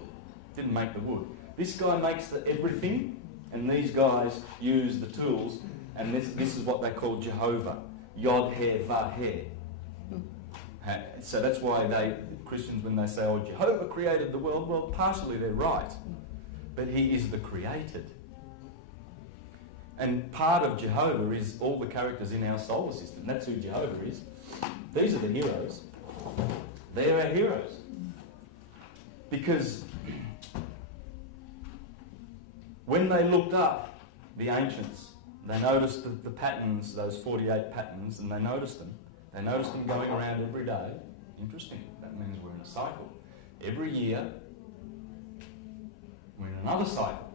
didn't make the wood. This guy makes everything, and these guys use the tools, and this is what they call Jehovah. Yod, He, Va, He. So that's why Christians, when they say, oh, Jehovah created the world, well, partially they're right. But he is the created. And part of Jehovah is all the characters in our solar system. That's who Jehovah is. These are the heroes. They're our heroes. Because when they looked up, the ancients, they noticed the patterns, those 48 patterns, and they noticed them. They noticed them going around every day. Interesting. That means we're in a cycle. Every year, we're in another cycle.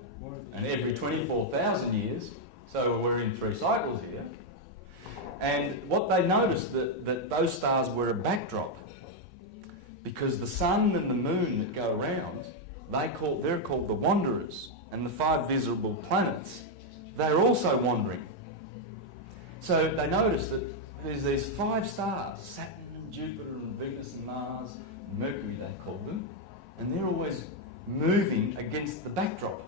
And every 24,000 years, so we're in 3 cycles here. And what they noticed, that those stars were a backdrop. Because the sun and the moon that go around, they're called the wanderers. And the 5 visible planets, they're also wandering. So they noticed that there's these 5 stars, Saturn and Jupiter and Venus and Mars, Mercury they call them, and they're always moving against the backdrop.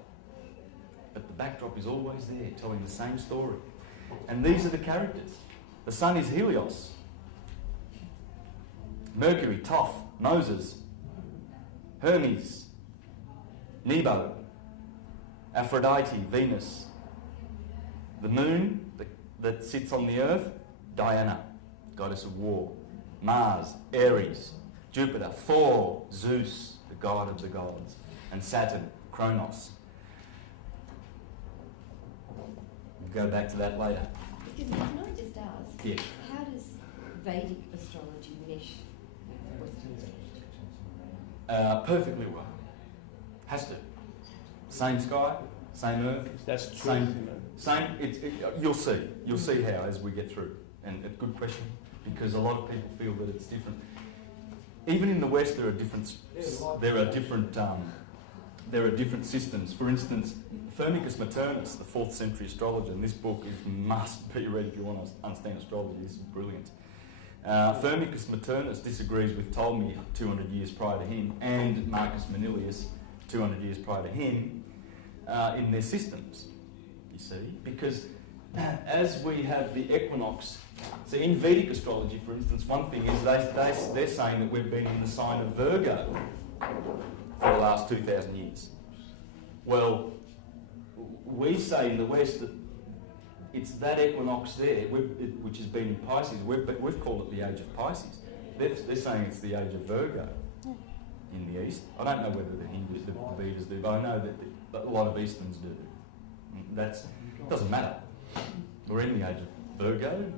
But the backdrop is always there, telling the same story. And these are the characters. The sun is Helios. Mercury, Thoth, Moses, Hermes, Nebo, Aphrodite, Venus. The moon that sits on the earth, Diana, goddess of war. Mars, Ares. Jupiter, Thor, Zeus, the god of the gods. And Saturn, Kronos. We'll go back to that later. Excuse me, can I just ask, Yes. how does Vedic astrology mesh with Western astrology? Perfectly well. Has to. Same sky, same earth. That's truth, Same. you know. You'll see how as we get through. And a good question, because a lot of people feel that it's different. Even in the West, there are different systems. For instance, Firmicus Maternus, the 4th century astrologer, and this book must be read if you want to understand astrology. This is brilliant. Firmicus Maternus disagrees with Ptolemy 200 years prior to him, and Marcus Manilius 200 years prior to him, in their systems, you see. Because as we have the equinox, so in Vedic astrology, for instance, one thing is they're saying that we've been in the sign of Virgo for the last 2,000 years. Well, we say in the West that it's that equinox there, which has been in Pisces. We've called it the age of Pisces. They're saying it's the age of Virgo in the East. I don't know whether the Hindus, the Vedas do, but I know that a lot of Easterns do. It doesn't matter. We're in the age of Virgo.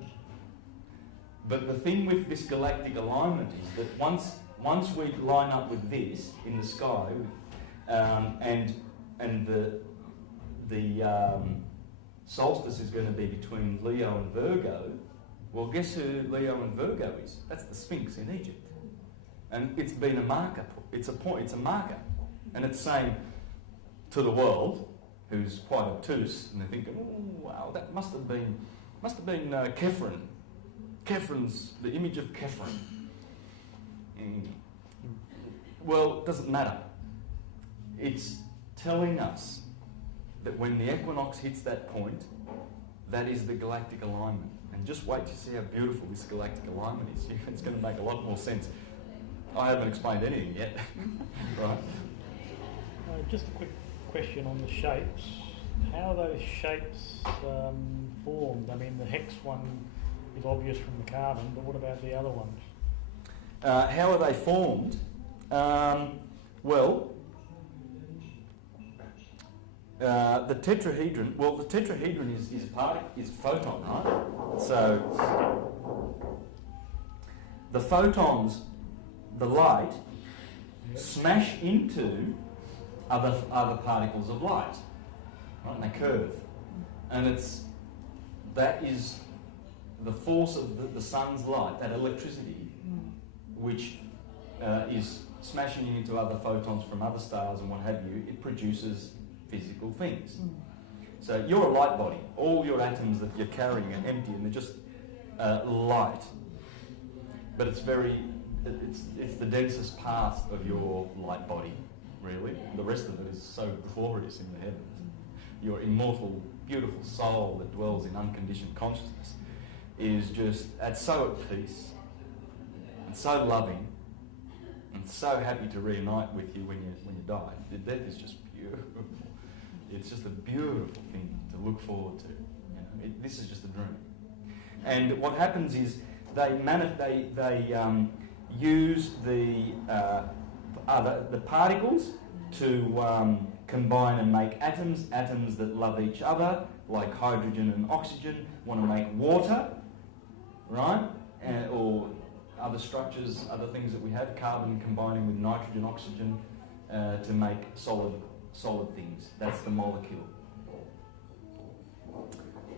But the thing with this galactic alignment is that once we line up with this in the sky, and the solstice is going to be between Leo and Virgo, well, guess who Leo and Virgo is? That's the Sphinx in Egypt. And it's been a marker. It's a point. It's a marker, and it's saying to the world, who's quite obtuse, and they're thinking, "Oh, wow, that must have been Kephren. Kephen's the image of Kephren." Well, it doesn't matter. It's telling us that when the equinox hits that point, that is the galactic alignment. And just wait to see how beautiful this galactic alignment is. It's going to make a lot more sense. I haven't explained anything yet. Right? Just a quick question on the shapes. How are those shapes formed? I mean, the hex one is obvious from the carbon, but what about the other ones? How are they formed? The tetrahedron. Well, the tetrahedron is photon, right? So the photons, the light, smash into other particles of light, right? And they curve, and that is the force of the sun's light, that electricity, which is smashing into other photons from other stars and what have you. It produces physical things. So you're a light body. All your atoms that you're carrying are empty and they're just light. But it's the densest part of your light body, really. The rest of it is so glorious in the heavens. Your immortal, beautiful soul that dwells in unconditioned consciousness is just so at peace and so loving and so happy to reunite with you when you die. The death is just beautiful. It's just a beautiful thing to look forward to. You know, this is just a dream. And what happens is they use the particles to combine and make atoms that love each other, like hydrogen and oxygen, want to make water, right? Or other structures, other things that we have, carbon combining with nitrogen, oxygen, to make solid things. That's the molecule.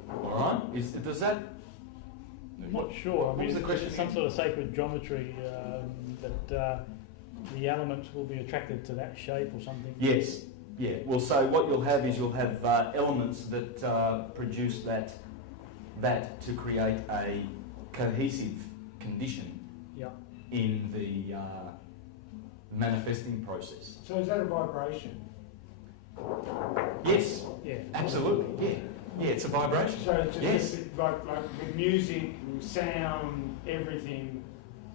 All right? Does that? I'm not sure. I mean, was the question? Some sort of sacred geometry that the elements will be attracted to that shape or something. Yes. Yeah. Well, so what you'll have elements that produce that to create a cohesive condition in the manifesting process. So is that a vibration? Yes. Yeah. Absolutely. Yeah. Yeah. It's a vibration. So it's just yes. like with music, sound, everything.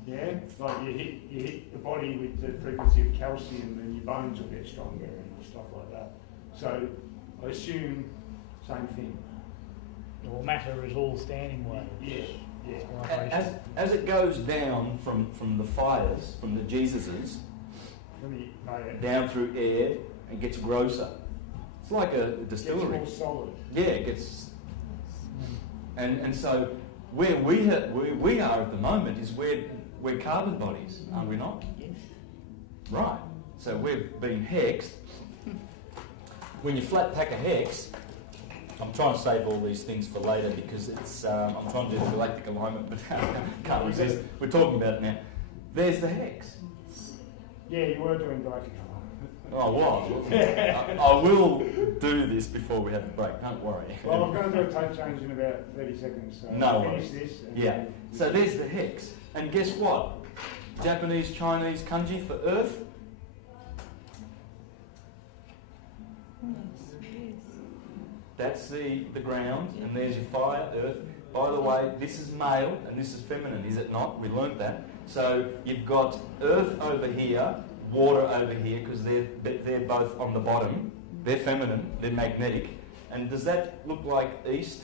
Yeah. Like you hit the body with the frequency of calcium, and your bones will get stronger and stuff like that. So I assume same thing. Well, matter is all standing waves. Yeah. As it goes down from the fires, from the Jesuses, down through air, it gets grosser. It's like a distillery. It gets more solid. Yeah, it gets. And so where we are at the moment is we're carbon bodies, are we not? Yes. Right. So we've been hexed. When you flat pack a hex, I'm trying to save all these things for later because it's I'm trying to do the galactic alignment, but can't resist. We're talking about it now. There's the hex. Yeah, you were doing galactic. Oh, well, I will do this before we have a break. Don't worry. Well, I'm going to do a tape change in about 30 seconds. So No finish worries. this. Yeah. So there's the hex, and guess what? Japanese, Chinese kanji for earth. That's the ground, and there's your fire, earth. By the way, this is male and this is feminine, is it not? We learnt that. So you've got earth over here, water over here, because they're both on the bottom. They're feminine, they're magnetic. And does that look like east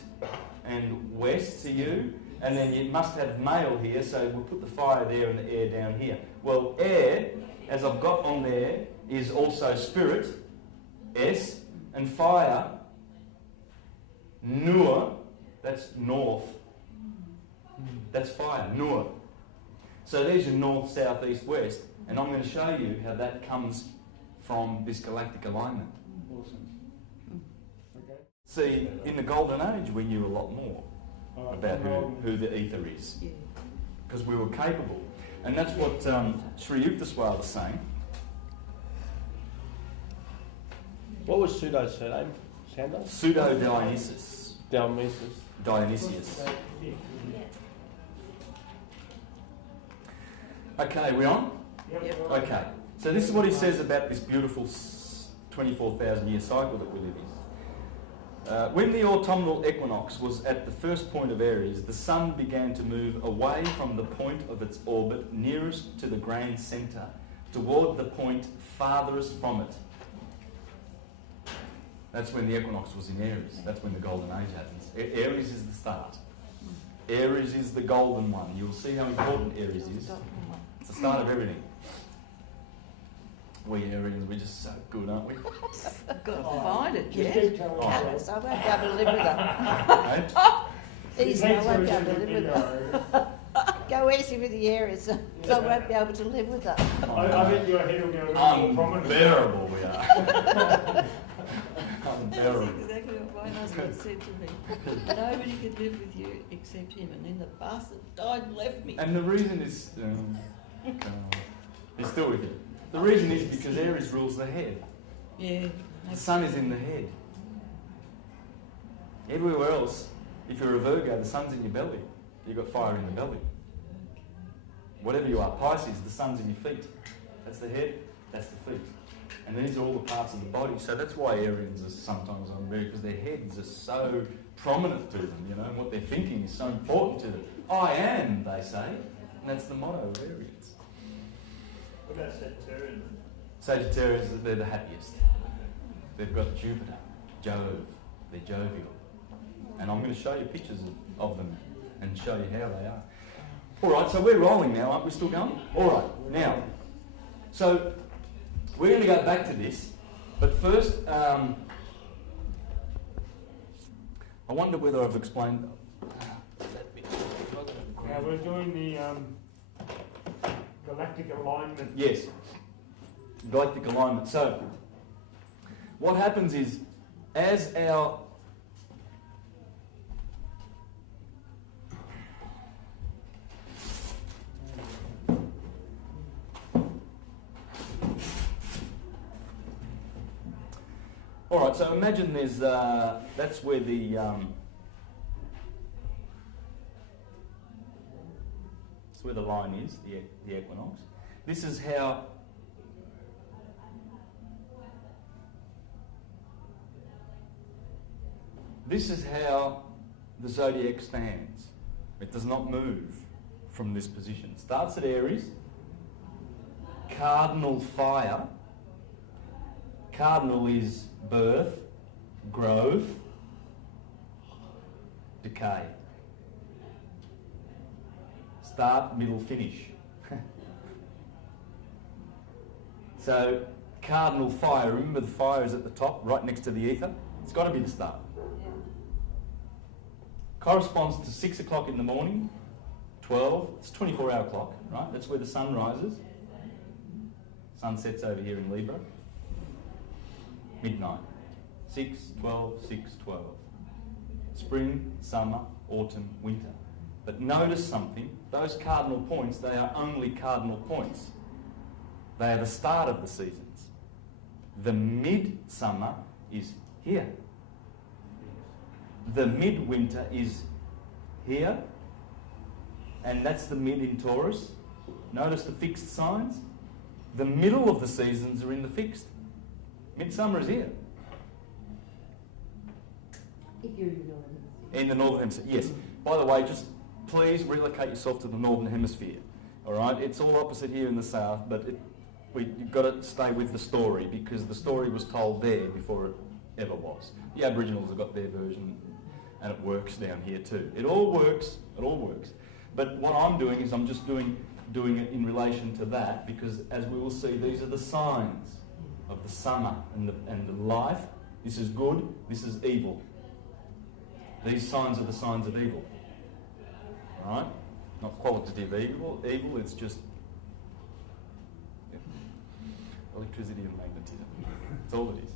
and west to you? And then you must have male here, so we'll put the fire there and the air down here. Well, air, as I've got on there, is also spirit, S, and fire, Nur, that's north. That's fire, Nur. So there's your north, south, east, west. And I'm going to show you how that comes from this galactic alignment. Awesome. Okay. See, in the golden age, we knew a lot more about who the ether is. Because we were capable. And that's what Sri Yukteswar was saying. What was Pseudo's surname? Santos? Pseudo-Dionysus. Dionysius. Okay, we on? Yep. Okay. So this is what he says about this beautiful 24,000 year cycle that we live in. When the autumnal equinox was at the first point of Aries, the sun began to move away from the point of its orbit nearest to the grand centre, toward the point farthest from it. That's when the equinox was in Aries. That's when the golden age happens. Aries is the start. Aries is the golden one. You'll see how important Aries is. It's the start of everything. We Arians, we're just so good, aren't we? I've got to find it, Just yeah. keep telling us. Alice, I won't be able to live with her. Eh? Easy, I won't be able to live with her. Go easy with the areas, so I won't be able to live with her. I think your head will go a bit more prominent. Unbearable we are. Unbearable. That's exactly what my husband said to me. Nobody could live with you except him, and then the bastard died and left me. And the reason is, he's still with you. The reason is because Aries rules the head. Yeah. The sun is in the head. Everywhere else, if you're a Virgo, the sun's in your belly. You've got fire in the belly. Whatever you are, Pisces, the sun's in your feet. That's the head, that's the feet. And these are all the parts of the body. So that's why Arians are sometimes unreal, because their heads are so prominent to them, you know, and what they're thinking is so important to them. I am, they say. And that's the motto of Arians. What about Sagittarian? Sagittarius, they're the happiest. They've got Jupiter, Jove, they're jovial. And I'm going to show you pictures of them and show you how they are. All right, so we're rolling now, aren't we? Still going? All right, now, so we're going to go back to this, but first, I wonder whether I've explained that bit. Now we're doing the galactic alignment. Yes, galactic alignment. So, what happens is, as our all right, so imagine there's that's where the that's where the line is, the equinox. This is how the zodiac stands. It does not move from this position. It starts at Aries, cardinal fire. Cardinal is birth, growth, decay. Start, middle, finish. So, cardinal fire, remember the fire is at the top, right next to the ether? It's got to be the start. Corresponds to 6 o'clock in the morning, 12, it's 24-hour clock, right? That's where the sun rises. Sun sets over here in Libra. Midnight. 6, 12, 6, 12. Spring, summer, autumn, winter. But notice something, those cardinal points, they are only cardinal points. They are the start of the seasons. The midsummer is here. The midwinter is here, and that's the mid in Taurus. Notice the fixed signs. The middle of the seasons are in the fixed. Midsummer is here. If you're In the northern hemisphere, yes. By the way, just please relocate yourself to the northern hemisphere. All right, it's all opposite here in the south, but you've got to stay with the story because the story was told there before it ever was. The Aboriginals have got their version, and it works down here too. It all works. It all works. But what I'm doing is I'm just doing it in relation to that because, as we will see, these are the signs of the summer and the life. This is good. This is evil. These signs are the signs of evil. All right? Not qualitative evil. Evil. It's just electricity and magnetism. That's all it is.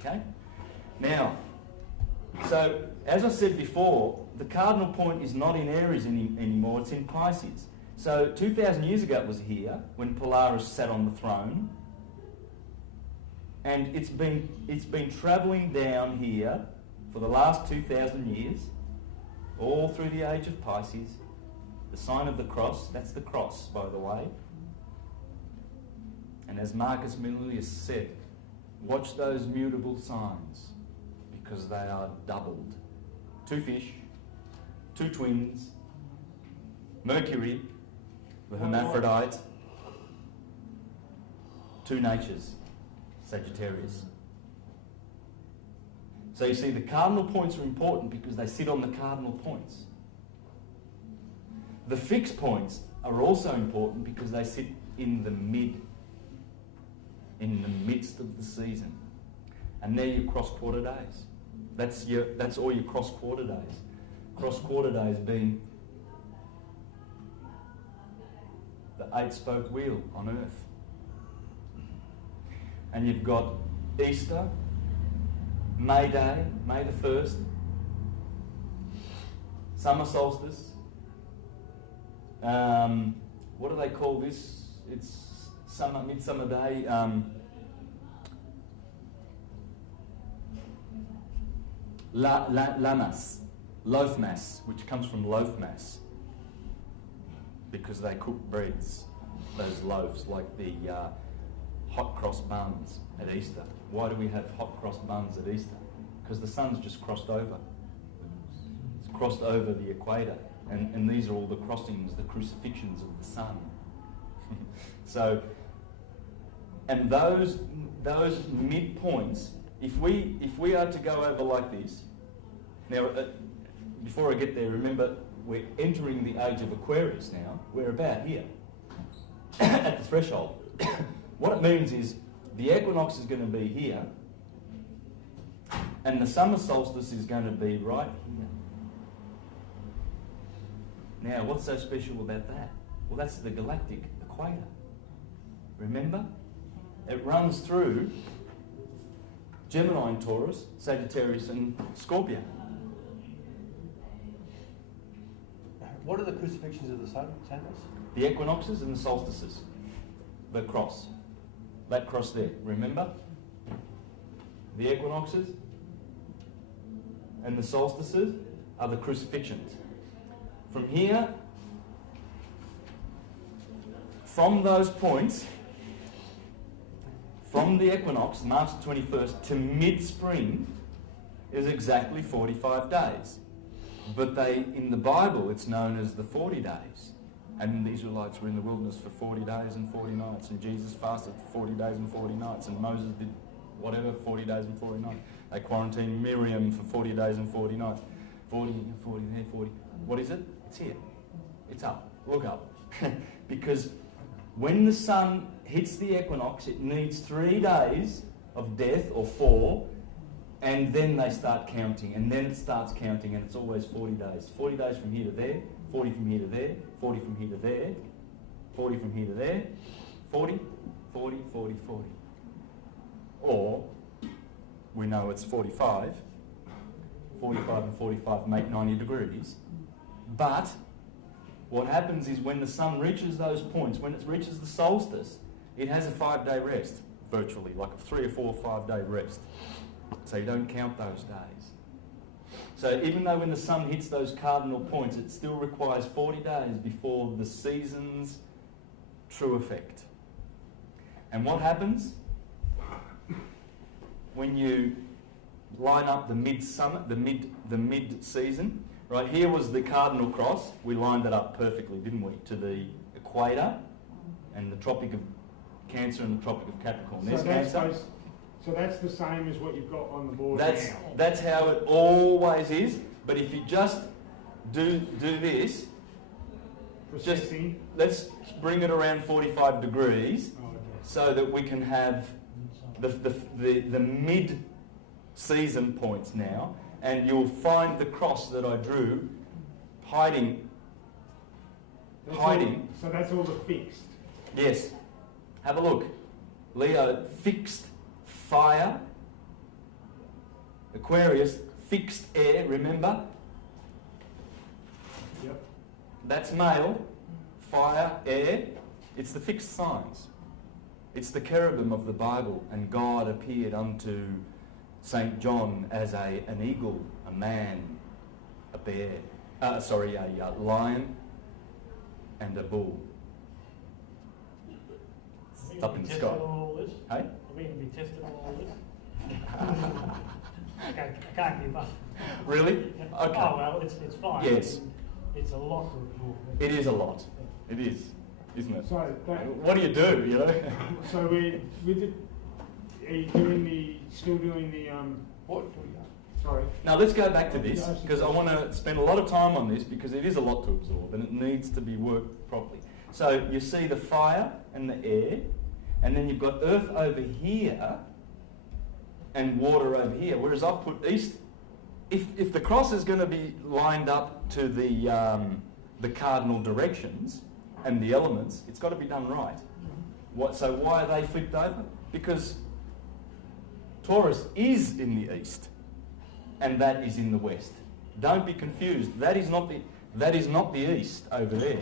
Okay? Now, so as I said before, the cardinal point is not in Aries anymore, it's in Pisces. So 2,000 years ago it was here, when Polaris sat on the throne. And it's been travelling down here for the last 2,000 years, all through the age of Pisces. The sign of the cross, that's the cross, by the way. And as Marcus Aurelius said, watch those mutable signs, because they are doubled. 2 fish, 2 twins, Mercury, the hermaphrodite, 2 natures, Sagittarius. So you see, the cardinal points are important because they sit on the cardinal points. The fixed points are also important because they sit in the midst of the season. And they're your cross-quarter days. That's all your cross-quarter days. Cross-quarter days being the 8-spoke wheel on Earth. And you've got Easter, May Day, May the 1st, summer solstice. What do they call this? It's midsummer day. Lamas, loaf mass, which comes from loaf mass, because they cook breads, those loaves, like the hot cross buns at Easter. Why do we have hot cross buns at Easter? Because the sun's just crossed over. It's crossed over the equator. And these are all the crossings, the crucifixions of the sun. So, and those midpoints, if we are to go over like this, now before I get there, remember we're entering the age of Aquarius now. We're about here, at the threshold. What it means is the equinox is going to be here, and the summer solstice is going to be right here. Now, what's so special about that? Well, that's the galactic equator. Remember? It runs through Gemini and Taurus, Sagittarius and Scorpio. What are the crucifixions of the sun, Santos? The equinoxes and the solstices. The cross. That cross there, remember? The equinoxes and the solstices are the crucifixions. From here, from those points, from the equinox, March 21st, to mid-spring, is exactly 45 days. But in the Bible, it's known as the 40 days. And the Israelites were in the wilderness for 40 days and 40 nights. And Jesus fasted for 40 days and 40 nights. And Moses did whatever, 40 days and 40 nights. They quarantined Miriam for 40 days and 40 nights. 40 there, 40. What is it? It's here. It's up. Look up. Because when the sun hits the equinox, it needs 3 days of death, or 4, and then they start counting, and then it starts counting, and it's always 40 days. 40 days from here to there, 40 from here to there, 40 from here to there, 40 from here to there, 40, 40, 40, 40. Or, we know it's 45. 45 and 45 make 90 degrees. But what happens is when the sun reaches those points, when it reaches the solstice, it has a 5-day rest, virtually, like a 3 or 4 or 5-day rest. So you don't count those days. So even though when the sun hits those cardinal points, it still requires 40 days before the season's true effect. And what happens when you line up the mid-summer, the mid-season? Right, here was the cardinal cross. We lined it up perfectly, didn't we, to the equator and the Tropic of Cancer and the Tropic of Capricorn. There's Cancer. So that's the same as what you've got on the board now. That's how it always is. But if you just do this, let's bring it around 45 degrees, so that we can have the mid-season points now. And you'll find the cross that I drew hiding. So that's all the fixed? Yes. Have a look. Leo, fixed fire. Aquarius, fixed air, remember? Yep. That's male. fire, air, it's the fixed signs. It's the cherubim of the Bible, and God appeared unto St. John as an eagle, a man, a bear, a lion, and a bull. Up in the sky. Hey? Are we going to be tested on all this? I can't give up. Really? Okay. Oh, well, it's fine. Yes. It's a lot to absorb. It is a lot. It is, isn't it? So What do you do, you know? So we're with the, are you doing the, still doing the, What do we do? sorry. Now let's go back to this, because I want to spend a lot of time on this, because it is a lot to absorb and it needs to be worked properly. So you see the fire and the air, and then you've got earth over here and water over here, whereas I've put east. If the cross is going to be lined up to the cardinal directions and the elements, it's got to be done right. So why are they flipped over? Because Taurus is in the east, and that is in the west. Don't be confused. That is not the east over there.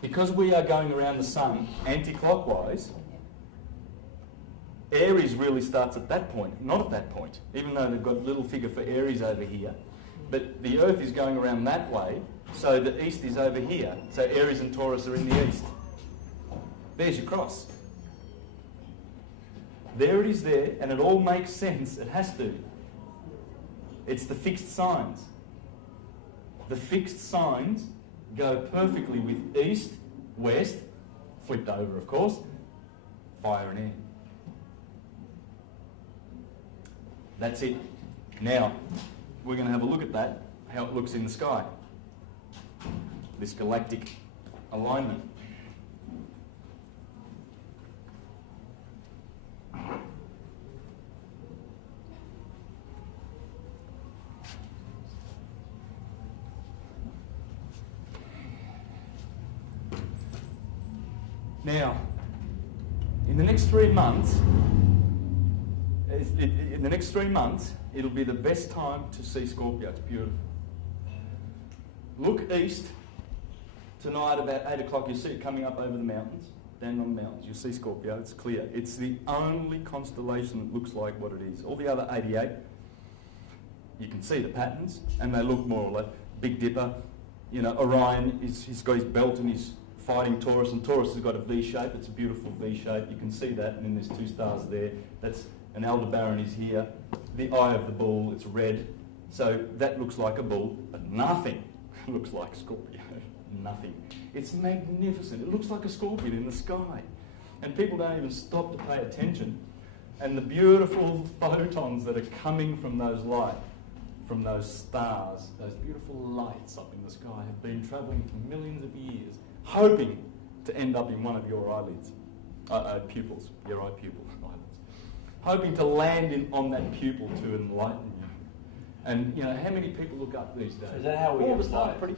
Because we are going around the sun anti-clockwise, Aries really starts at that point, not at that point, even though they've got a little figure for Aries over here. But the Earth is going around that way, so the east is over here. So Aries and Taurus are in the east. There's your cross. There it is there, and it all makes sense. It has to. It's the fixed signs. The fixed signs go perfectly with east, west, flipped over of course, fire and air. That's it. Now, we're going to have a look at that, how it looks in the sky. This galactic alignment. Now, in the next 3 months, it'll be the best time to see Scorpio. It's beautiful. Look east tonight about 8 o'clock. You see it coming up over the mountains, down on the mountains. You'll see Scorpio. It's clear. It's the only constellation that looks like what it is. All the other 88, you can see the patterns, and they look more or less. Big Dipper, you know, Orion, he's got his belt and he's fighting Taurus, and Taurus has got a V shape. It's a beautiful V shape. You can see that, and then there's 2 stars there. That's an Aldebaran is here. The eye of the bull, it's red. So that looks like a bull, but nothing looks like Scorpio. Nothing. It's magnificent. It looks like a scorpion in the sky. And people don't even stop to pay attention. And the beautiful photons that are coming from those light, from those stars, those beautiful lights up in the sky have been travelling for millions of years, hoping to end up in one of your eyelids, pupils, your eye pupils, eyelids. Hoping to land on that pupil to enlighten you. And you know, how many people look up these days? Is that how we All get of us are tired? pretty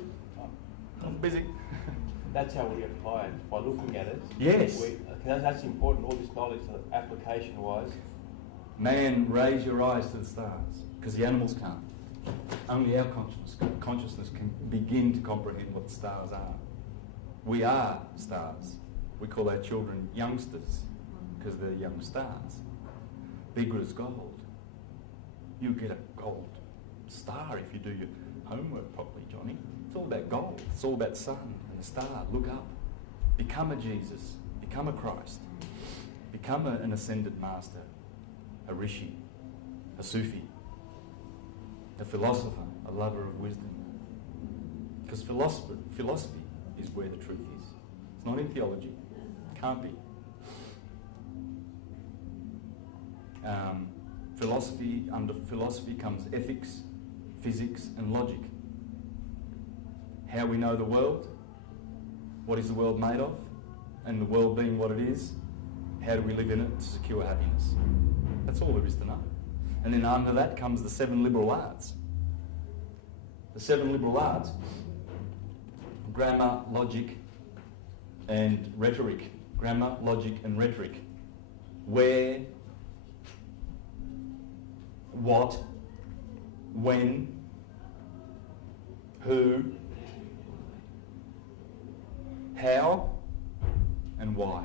busy. That's how we get tired, by looking at it. Yes. That's important, all this knowledge, application-wise. Man, raise your eyes to the stars, because the animals can't. Only our consciousness can begin to comprehend what the stars are. We are stars. We call our children youngsters, because they're young stars. Bigger as gold. You get a gold star if you do your homework properly, Johnny. It's all about gold. It's all about the sun and the star. Look up. Become a Jesus. Become a Christ. Become an ascended master, a rishi, a Sufi, a philosopher, a lover of wisdom. Because philosophy is where the truth is. It's not in theology. It can't be. Under philosophy comes ethics, physics and logic. How we know the world, what is the world made of, and the world being what it is, how do we live in it to secure happiness? That's all there is to know. And then under that comes the 7 liberal arts. The 7 liberal arts, grammar, logic and rhetoric. Grammar, logic and rhetoric. Where, what, when, who, how, and why.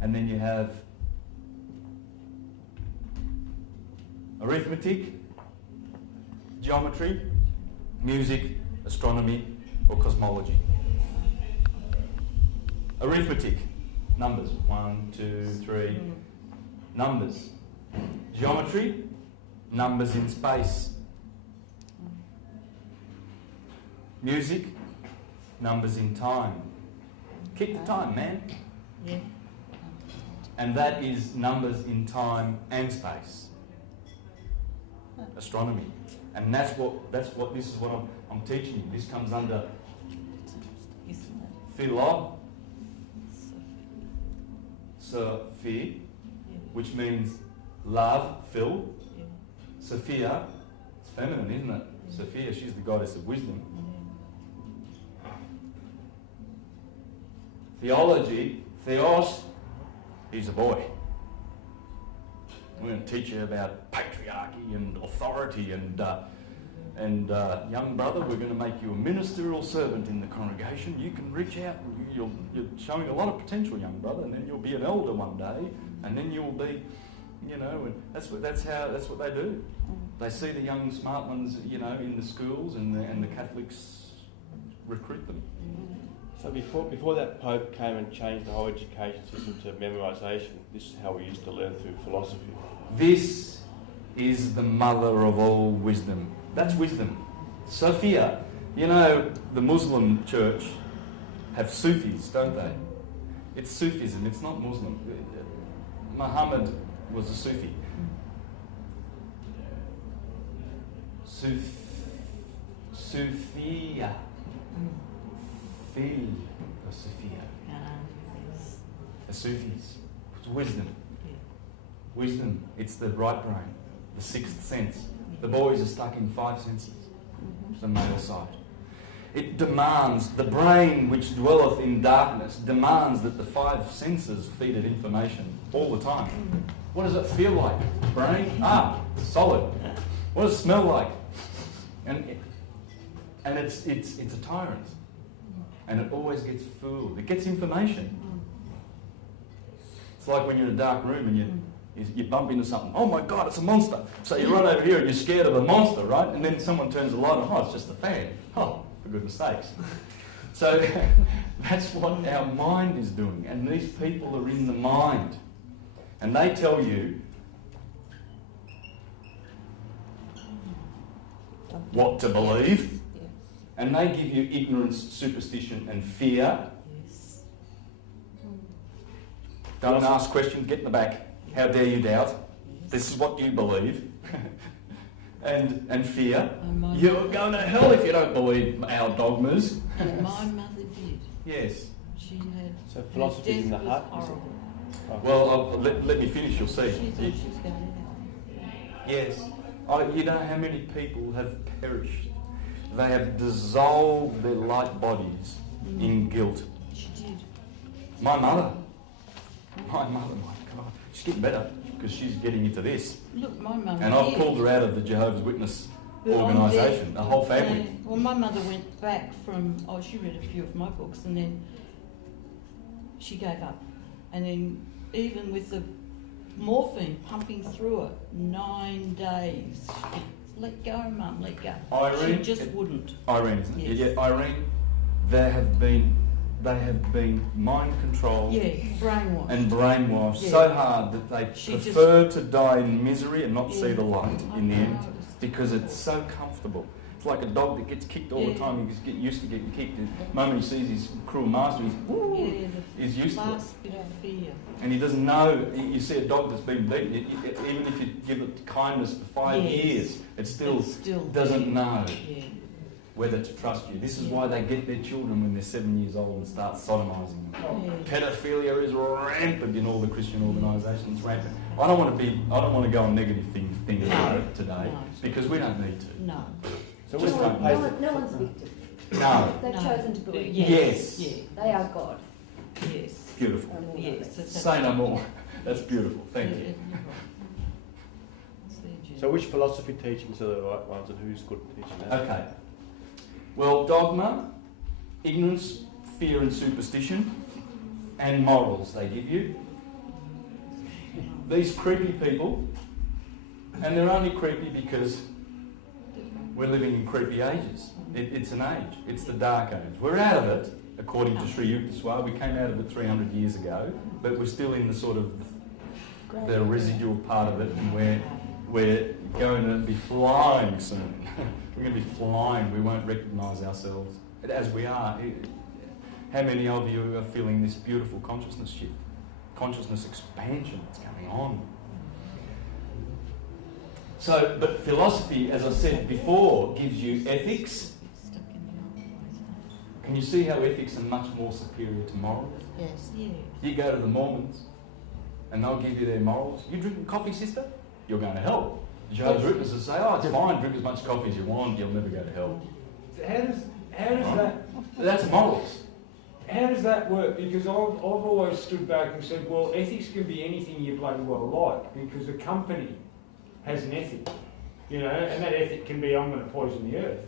And then you have arithmetic, geometry, music, astronomy, or cosmology. Arithmetic, numbers, 1, 2, 3, numbers. Geometry, numbers in space. Music, numbers in time. Keep the time, man. Yeah. And that is numbers in time and space. Astronomy. And this is what I'm teaching you. This comes under philosophy, which means love, Phil. Yeah. Sophia, it's feminine, isn't it? Yeah. Sophia, she's the goddess of wisdom. Theology, Theos, he's a boy. We're going to teach you about patriarchy and authority and young brother, we're going to make you a ministerial servant in the congregation. You can reach out. You're showing a lot of potential, young brother, and then you'll be an elder one day, and then you'll be, and that's what they do. They see the young smart ones, in the schools, and the Catholics recruit them. So before that Pope came and changed the whole education system to memorisation, this is how we used to learn through philosophy. This is the mother of all wisdom. That's wisdom. Sophia. The Muslim church have Sufis, don't they? It's Sufism, it's not Muslim. Muhammad was a Sufi. Sophia. Feel of Sophia. The Sufis. It's wisdom. Wisdom. It's the right brain, the sixth sense. The boys are stuck in five senses. The male side. It demands, the brain which dwelleth in darkness demands that the five senses feed it information all the time. What does it feel like? Brain? Solid. What does it smell like? And it's a tyrant. And it always gets fooled. It gets information. It's like when you're in a dark room and you bump into something. Oh my God, it's a monster. So you run over here and you're scared of a monster, right? And then someone turns the light on. Oh, it's just a fan. Oh, for goodness sakes. So that's what our mind is doing. And these people are in the mind. And they tell you what to believe. And they give you ignorance, superstition and fear. Don't ask questions, get in the back. How dare you doubt? This is what you believe. and fear. You're going to hell if you don't believe our dogmas. And my mother did. Yes. She had. So philosophy is in the heart. Horrible. Well, let me finish, you'll see. She thought she was going to die. Yes. You know how many people have perished? They have dissolved their light bodies in guilt. She did. My mother, my God, she's getting better because she's getting into this. Look, my mother. And I've pulled her out of the Jehovah's Witness organisation, the whole family. Well, my mother went back from, she read a few of my books and then she gave up. And then even with the morphine pumping through her, 9 days. Let go, Mum, let go. Irene, she just wouldn't. Irene, isn't it? Yes. Yeah, Irene, they have been mind controlled brainwashed. and brainwashed so hard that they prefer to die in misery and not see the light in the end because it's so comfortable. It's like a dog that gets kicked all the time. He just get used to getting kicked. The moment he sees his cruel master, he's used to it. Last bit of fear. And he doesn't know. You see a dog that's been beaten, even if you give it kindness for 5 years, it still doesn't know whether to trust you. This is why they get their children when they're 7 years old and start sodomising them. Pedophilia is rampant in all the Christian organisations. Rampant. I don't want to go on negative things about it today because we don't need to. No. So no one's victim. No. They've chosen to believe. Yes. Yeah. They are God. Yes. Beautiful. Yes. Say no more. That's beautiful. Thank you. So which philosophy teachings are the right ones and who's good at teaching that? Okay. Well, dogma, ignorance, fear and superstition, and morals they give you. These creepy people, and they're only creepy because we're living in creepy ages. It's an age. It's the dark age. We're out of it, according to Sri Yukteswar. We came out of it 300 years ago, but we're still in the sort of the residual part of it, and we're going to be flying soon. We're going to be flying. We won't recognise ourselves as we are. How many of you are feeling this beautiful consciousness shift? Consciousness expansion that's going on. So, but philosophy, as I said before, gives you ethics. Can you see how ethics are much more superior to morals? Yes. Yeah. You go to the Mormons and they'll give you their morals. You drinking coffee, sister? You're going to hell. Jehovah's Witnesses say, oh, it's fine, drink as much coffee as you want, you'll never go to hell. How does that... That's morals. How does that work? Because I've always stood back and said, well, ethics can be anything you bloody well like, because a company has an ethic, you know, and that ethic can be, I'm going to poison the earth.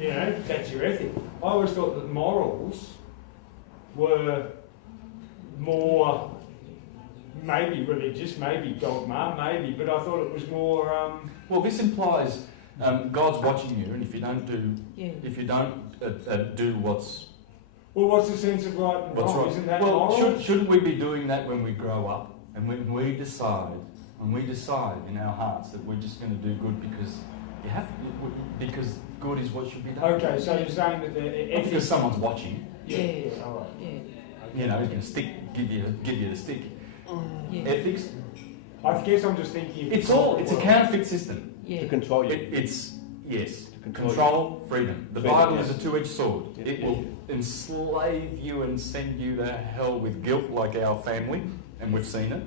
You know, that's your ethic. I always thought that morals were more, maybe religious, maybe dogma, maybe, but I thought it was more... Well, this implies God's watching you, and if you don't do what's... Well, what's the sense of right and wrong? Right? Isn't that well, moral? shouldn't we be doing that when we grow up, and when we decide in our hearts that we're just going to do good because you have to, because good is what should be done. Okay, so you're saying that the Not ethics... because someone's watching. Yeah, all right. Yeah. You know, he's going to give you the stick. Yeah. Ethics. I guess I'm just thinking... It's a counterfeit system. Yeah. To control you. Yes. Control Control, freedom. The Freedom, Bible yes. is a two-edged sword. Yeah, It yeah, will enslave you and send you to hell with guilt, like our family, and we've seen it.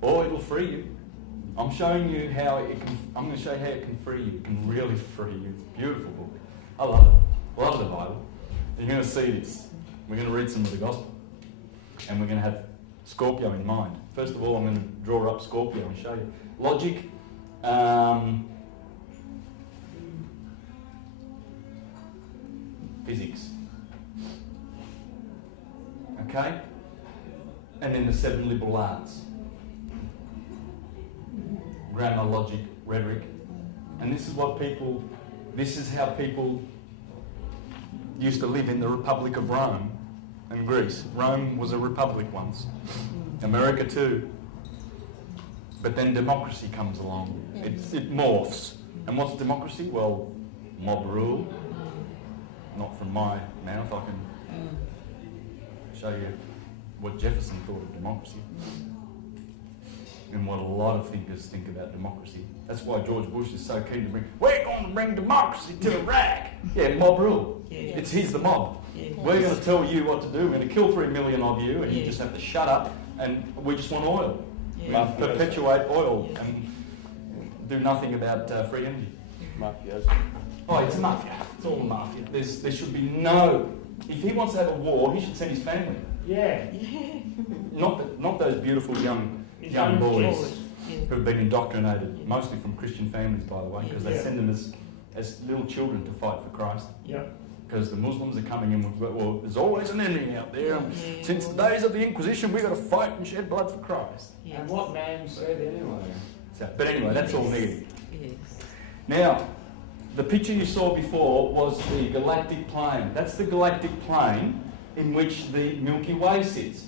Or it'll free you. I'm showing you how it can. I'm going to show you how it can free you. It can really free you. It's a beautiful book. I love it. Love the Bible. You're going to see this. We're going to read some of the Gospel, and we're going to have Scorpio in mind. First of all, I'm going to draw up Scorpio and show you logic. Physics. Okay? And then the 7 liberal arts. Grammar, logic, rhetoric. And this is how people used to live in the Republic of Rome and Greece. Rome was a republic once. America too. But then democracy comes along. It morphs. And what's democracy? Well, mob rule. Not from my mouth. I can show you what Jefferson thought of democracy and what a lot of thinkers think about democracy. That's why George Bush is so keen to we're going to bring democracy to Iraq. Yeah, mob rule. Yeah. He's the mob. Yeah. We're going to tell you what to do. We're going to kill 3 million of you, and you just have to shut up, and we just want oil. Yeah. We perpetuate oil and do nothing about free energy. Mafioso. Oh, it's mafia. It's all mafia. There should be no... If he wants to have a war, he should send his family. Yeah. Not those beautiful young boys who have been indoctrinated, mostly from Christian families, by the way, because they send them as little children to fight for Christ. Yeah. Because the Muslims are coming in with, well, there's always an enemy out there. Since the days of the Inquisition, we've got to fight and shed blood for Christ. Yeah. And what man said anyway? But anyway, that's all negative. Yes. Now, the picture you saw before was the galactic plane. That's the galactic plane in which the Milky Way sits.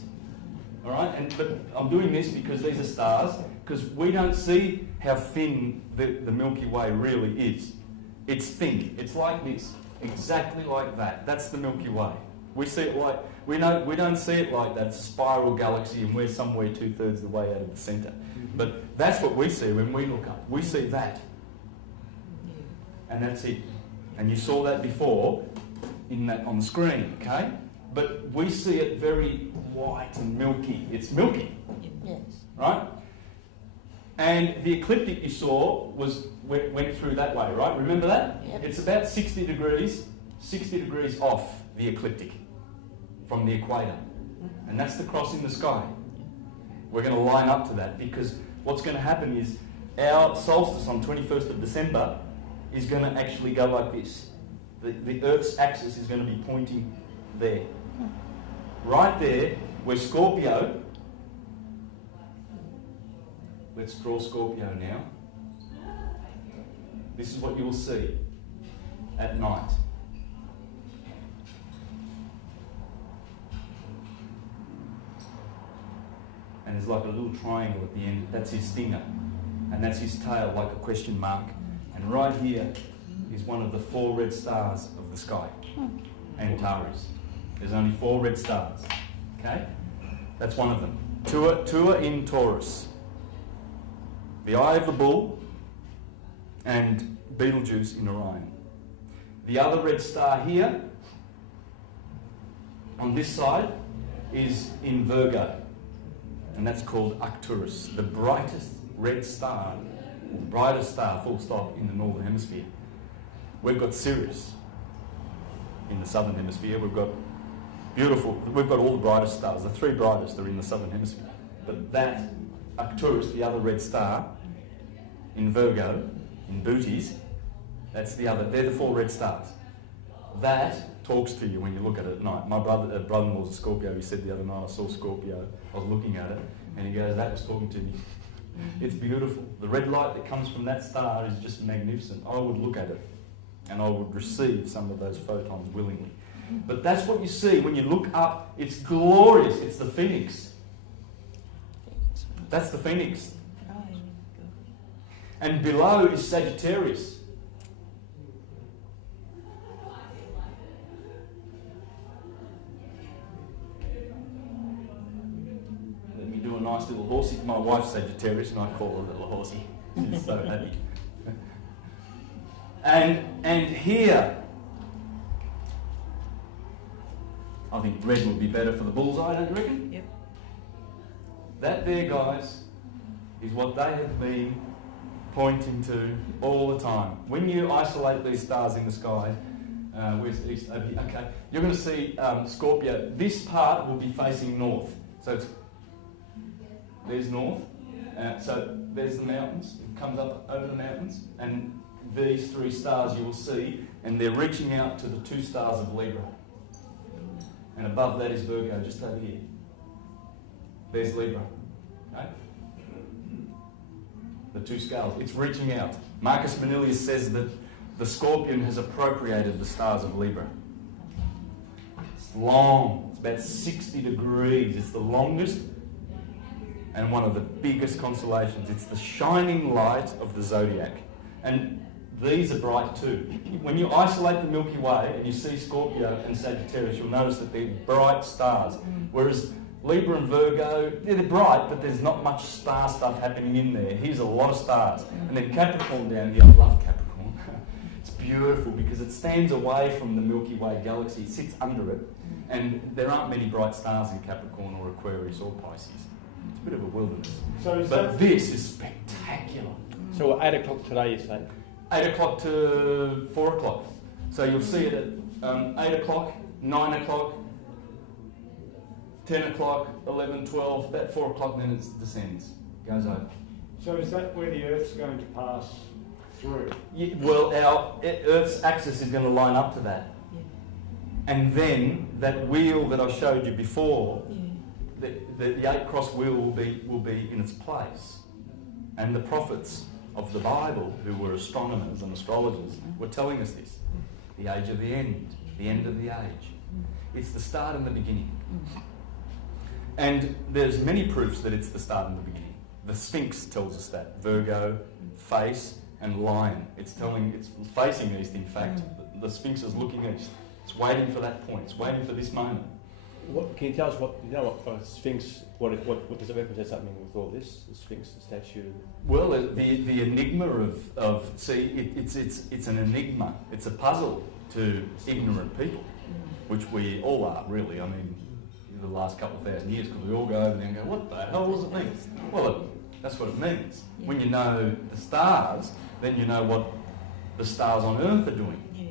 All right, but I'm doing this because these are stars, because we don't see how thin the Milky Way really is. It's thin. It's like this, exactly like that. That's the Milky Way. We see it like we don't see it like that. It's a spiral galaxy, and we're somewhere 2/3 the way out of the centre. But that's what we see when we look up. We see that. And that's it. And you saw that before on the screen, okay? But we see it very white and milky. It's milky, Yes. right? And the ecliptic you saw went through that way, right? Remember that? Yep. It's about 60 degrees off the ecliptic from the equator. And that's the cross in the sky. We're going to line up to that, because what's going to happen is our solstice on 21st of December is going to actually go like this. The Earth's axis is going to be pointing there. Right there, where Scorpio, let's draw Scorpio now. This is what you will see at night. And there's like a little triangle at the end. That's his stinger. And that's his tail, like a question mark. And right here is one of the 4 red stars of the sky. Antares. There's only 4 red stars. Okay? That's one of them. Tua in Taurus. The Eye of the Bull and Betelgeuse in Orion. The other red star here, on this side, is in Virgo. And that's called Arcturus, the brightest red star, or the brightest star, full stop, in the northern hemisphere. We've got Sirius in the southern hemisphere. We've got all the brightest stars. The 3 brightest are in the southern hemisphere. But that Arcturus, the other red star, in Virgo, in Bootes, that's the other. They're the 4 red stars. That talks to you when you look at it at night. My brother-in-law's a Scorpio. He said the other night, I saw Scorpio. I was looking at it, and he goes, that was talking to me. It's beautiful. The red light that comes from that star is just magnificent. I would look at it, and I would receive some of those photons willingly. But that's what you see when you look up. It's glorious. It's the Phoenix. That's the Phoenix. And below is Sagittarius. Let me do a nice little horsey. My wife's Sagittarius and I call her a little horsey. She's so happy. And here, I think red would be better for the bullseye, don't you reckon? Yep. That there, guys, is what they have been pointing to all the time. When you isolate these stars in the sky, where's east over here? Okay, you're going to see Scorpio. This part will be facing north. So there's north. So there's the mountains. It comes up over the mountains, and these 3 stars you will see, and they're reaching out to the 2 stars of Libra. And above that is Virgo, just over here. There's Libra. Okay? The 2 scales. It's reaching out. Marcus Manilius says that the Scorpion has appropriated the stars of Libra. It's long. It's about 60 degrees. It's the longest and one of the biggest constellations. It's the shining light of the zodiac. And these are bright too. When you isolate the Milky Way and you see Scorpio and Sagittarius, you'll notice that they're bright stars. Whereas Libra and Virgo, they're bright, but there's not much star stuff happening in there. Here's a lot of stars. And then Capricorn down here, I love Capricorn. It's beautiful because it stands away from the Milky Way galaxy. It sits under it. And there aren't many bright stars in Capricorn or Aquarius or Pisces. It's a bit of a wilderness. But this is spectacular. So 8 o'clock today, you say? 8 o'clock to 4 o'clock. So you'll see it at 8 o'clock, 9 o'clock, 10 o'clock, 11, 12, about 4 o'clock, then it descends, goes over. So is that where the Earth's going to pass through? Yeah, well, our Earth's axis is going to line up to that. Yeah. And then that wheel that I showed you before, Yeah. the 8-cross wheel will be in its place. And the prophets of the Bible, who were astronomers and astrologers, were telling us this. The age of the end of the age. It's the start and the beginning. And there's many proofs that it's the start and the beginning. The Sphinx tells us that. Virgo, face, and lion. It's facing east, in fact. The Sphinx is looking east. It's waiting for that point. It's waiting for this moment. Can you tell us what Sphinx, what does it represent something with all this? The Sphinx, the statue? Well, the enigma it's an enigma. It's a puzzle to ignorant people, which we all are, really. I mean, the last couple of thousand years, because we all go over there and go, what the hell does it mean? Well, that's what it means. Yeah. When you know the stars, then you know what the stars on Earth are doing. Yeah.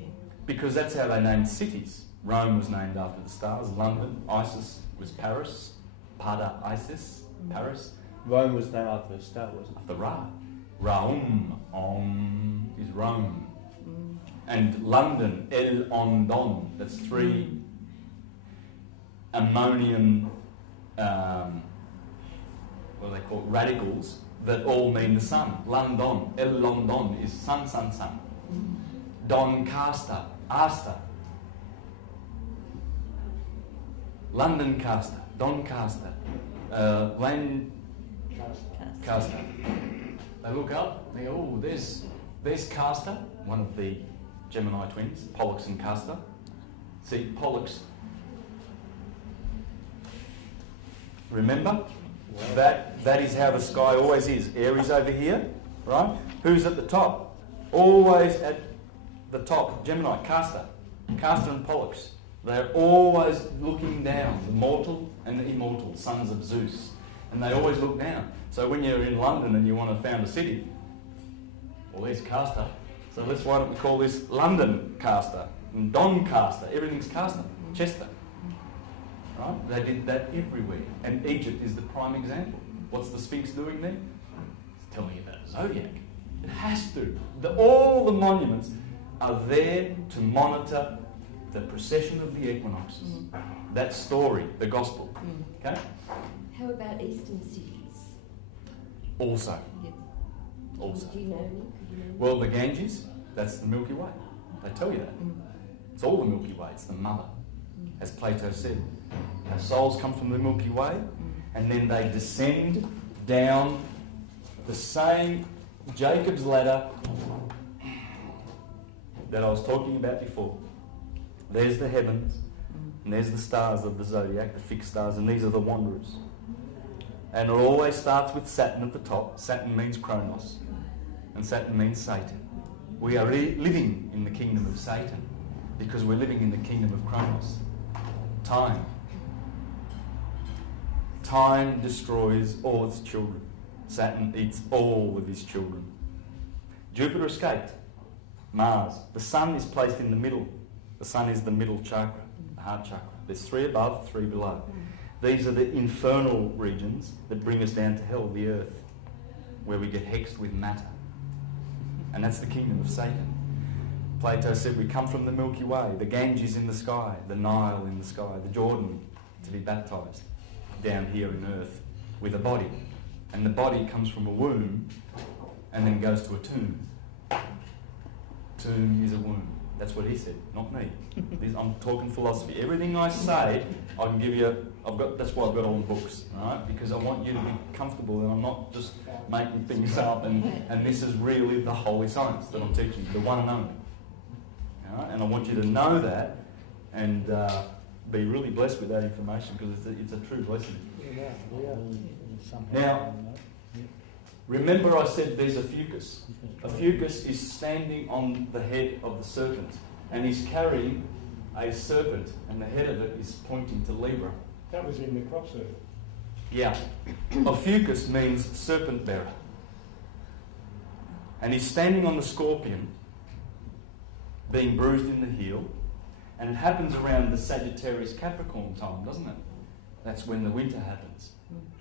Because that's how they named cities. Rome was named after the stars. London, Isis was Paris. Pada, Isis, Paris. Rome was named after a star, wasn't it? After Ra. Raum, is Rome. And London, El-on-don, that's 3 ammonium, what do they call it, radicals that all mean the sun. London, El-London is sun, sun, sun. Doncaster, Asta. Londoncaster, Doncaster, Lancaster. They look up, they go, oh, there's Castor, one of the Gemini twins, Pollux and Castor. See, Pollux. Remember? That is how the sky always is. Aries over here, right? Who's at the top? Always at the top. Gemini, Castor. Castor and Pollux. They're always looking down, the mortal and the immortal, sons of Zeus. And they always look down. So when you're in London and you want to found a city, well, there's Castor. So why don't we call this London Castor and Doncaster? Everything's Castor, Chester. Right? They did that everywhere. And Egypt is the prime example. What's the Sphinx doing there? It's telling you about Zodiac. It has to. All the monuments are there to monitor the precession of the equinoxes. That story, the gospel. Okay? How about eastern cities? Also. Do you know any? Well, the Ganges, that's the Milky Way. They tell you that. It's all the Milky Way. It's the mother. As Plato said. Our souls come from the Milky Way and then they descend down the same Jacob's ladder that I was talking about before. There's the heavens and there's the stars of the zodiac, the fixed stars, and these are the wanderers. And it always starts with Saturn at the top. Saturn means Kronos and Saturn means Satan. We are living in the kingdom of Satan because we're living in the kingdom of Kronos. Time. Time destroys all its children. Saturn eats all of his children. Jupiter escaped. Mars. The sun is placed in the middle. The sun is the middle chakra, the heart chakra. There's 3 above, 3 below. These are the infernal regions that bring us down to hell, the earth, where we get hexed with matter. And that's the kingdom of Satan. Plato said we come from the Milky Way, the Ganges in the sky, the Nile in the sky, the Jordan to be baptised down here in earth with a body. And the body comes from a womb and then goes to a tomb. Tomb is a womb. That's what he said, not me. I'm talking philosophy. Everything I say, I can give you. That's why I've got all the books, right? Because I want you to be comfortable that I'm not just making things up. And this is really the holy science that I'm teaching, the one and only. Right? And I want you to know that and be really blessed with that information because it's a true blessing. Now, remember I said there's a fucus. A fucus is standing on the head of the serpent and he's carrying a serpent and the head of it is pointing to Libra. That was in the crop circle. Yeah. A fucus means serpent bearer. And he's standing on the scorpion being bruised in the heel, and it happens around the Sagittarius Capricorn time, doesn't it? That's when the winter happens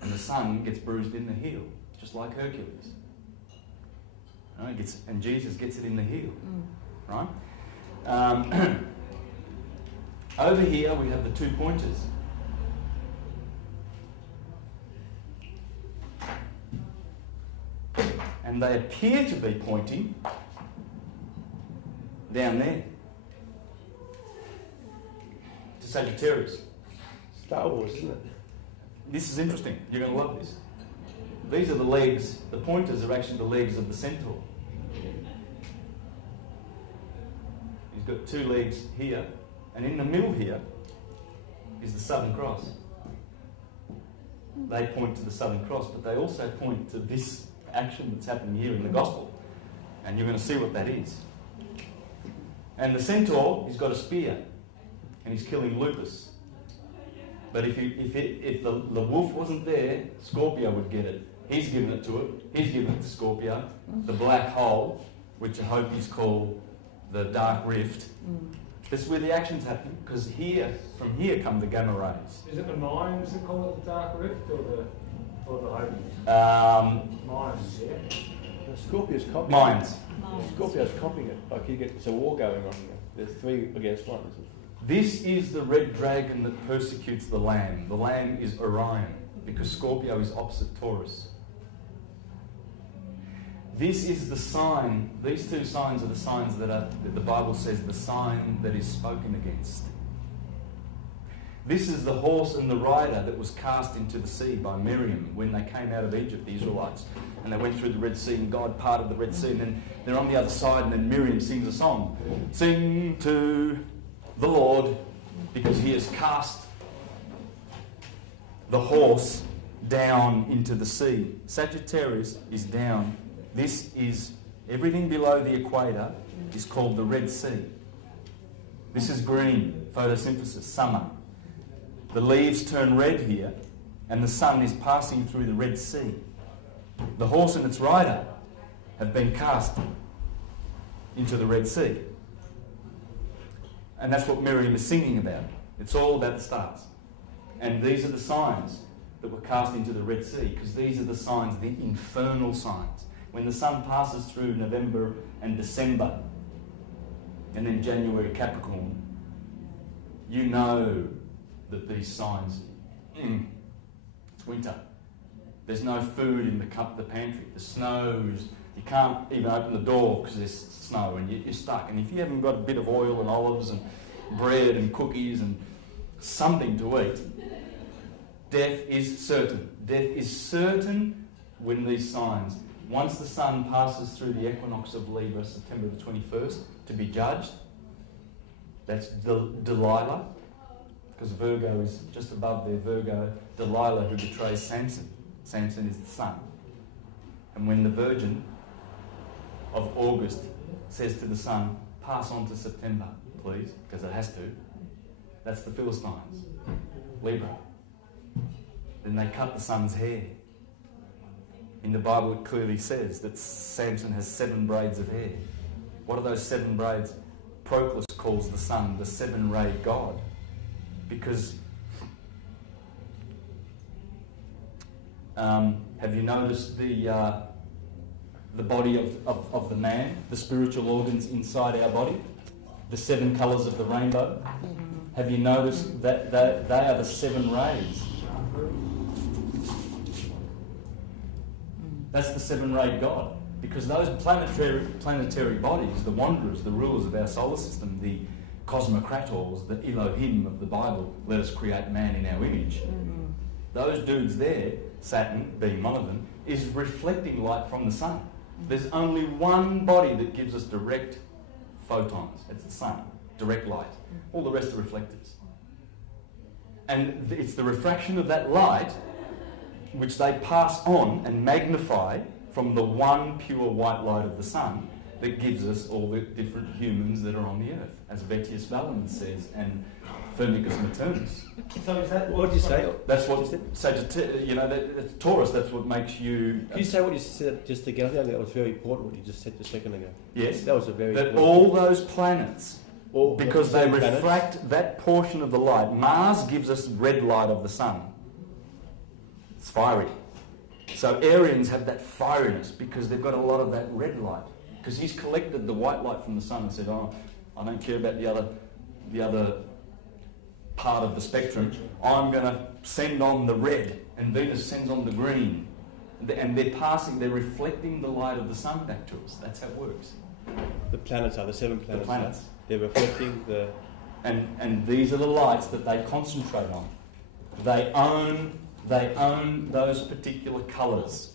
and the sun gets bruised in the heel, just like Hercules. Right? And Jesus gets it in the heel, right? Over here we have the 2 pointers. And they appear to be pointing down there to Sagittarius. Star Wars, isn't it? This is interesting. You're going to love this. These are the legs. The pointers are actually the legs of the centaur. He's got 2 legs here, and in the middle here is the Southern Cross. They point to the Southern Cross, but they also point to this action that's happening here in the Gospel. And you're going to see what that is. And the centaur, he's got a spear, and he's killing Lupus. But if the wolf wasn't there, Scorpio would get it. He's given it to it. He's given it to Scorpio. The black hole, which I hope is called the dark rift. This is where the action's happening, because from here come the gamma rays. Is it the mines that call it the dark rift or the Hobies? Mines, yeah. The Scorpio's copy. Mines. signs. Scorpio's copying it. Like it's a war going on here. There's 3 against 1. This is the red dragon that persecutes the Lamb. The Lamb is Orion, because Scorpio is opposite Taurus. This is the sign, these 2 signs are the signs that the Bible says the sign that is spoken against. This is the horse and the rider that was cast into the sea by Miriam when they came out of Egypt, the Israelites. And they went through the Red Sea and God parted the Red Sea. And then they're on the other side and then Miriam sings a song. Sing to the Lord, because he has cast the horse down into the sea. Sagittarius is down. This is, everything below the equator is called the Red Sea. This is green, photosynthesis, summer. The leaves turn red here, and the sun is passing through the Red Sea. The horse and its rider have been cast into the Red Sea. And that's what Miriam is singing about. It's all about the stars. And these are the signs that were cast into the Red Sea, because these are the signs, the infernal signs. When the sun passes through November and December, and then January Capricorn, you know that these signs, it's winter. There's no food in the pantry. The snows, you can't even open the door because there's snow and you're stuck. And if you haven't got a bit of oil and olives and bread and cookies and something to eat, death is certain. Death is certain when these signs, once the sun passes through the equinox of Libra, September the 21st, to be judged, that's Delilah, because Virgo is just above there, Virgo, Delilah who betrays Samson. Samson is the sun. And when the Virgin of August says to the sun, pass on to September, please, because it has to, that's the Philistines, Libra. Then they cut the sun's hair. In the Bible it clearly says that Samson has 7 braids of hair. What are those 7 braids? Proclus calls the sun the 7-rayed God, because have you noticed the body of the man, the spiritual organs inside our body, the 7 colours of the rainbow? Have you noticed that they are the 7 rays? That's the 7-rayed God, because those planetary bodies, the wanderers, the rulers of our solar system, the cosmocrators, the Elohim of the Bible, let us create man in our image. Those dudes there, Saturn being one of them, is reflecting light from the sun. There's only one body that gives us direct photons. It's the sun, direct light. All the rest are reflectors. And it's the refraction of that light which they pass on and magnify from the one pure white light of the sun that gives us all the different humans that are on the earth, as Vettius Valens says, and Firmicus Maternus. So is that What did you say? That's what Sagittarius, that's Taurus. That's what makes you. Can you say what you said just again? I think that was very important. What you just said a second ago. Yes, that was a very. That important. all those planets, because they refract planets. that portion of the light. Mars gives us red light of the sun. It's fiery. So Aryans have that fieriness because they've got a lot of that red light. Because he's collected the white light from the sun and said, "Oh, I don't care about the other part of the spectrum. I'm going to send on the red," and Venus sends on the green, and they're reflecting the light of the sun back to us. That's how it works. The planets are the 7 planets. The planets. They're reflecting the. And these are the lights that they concentrate on. They own those particular colours.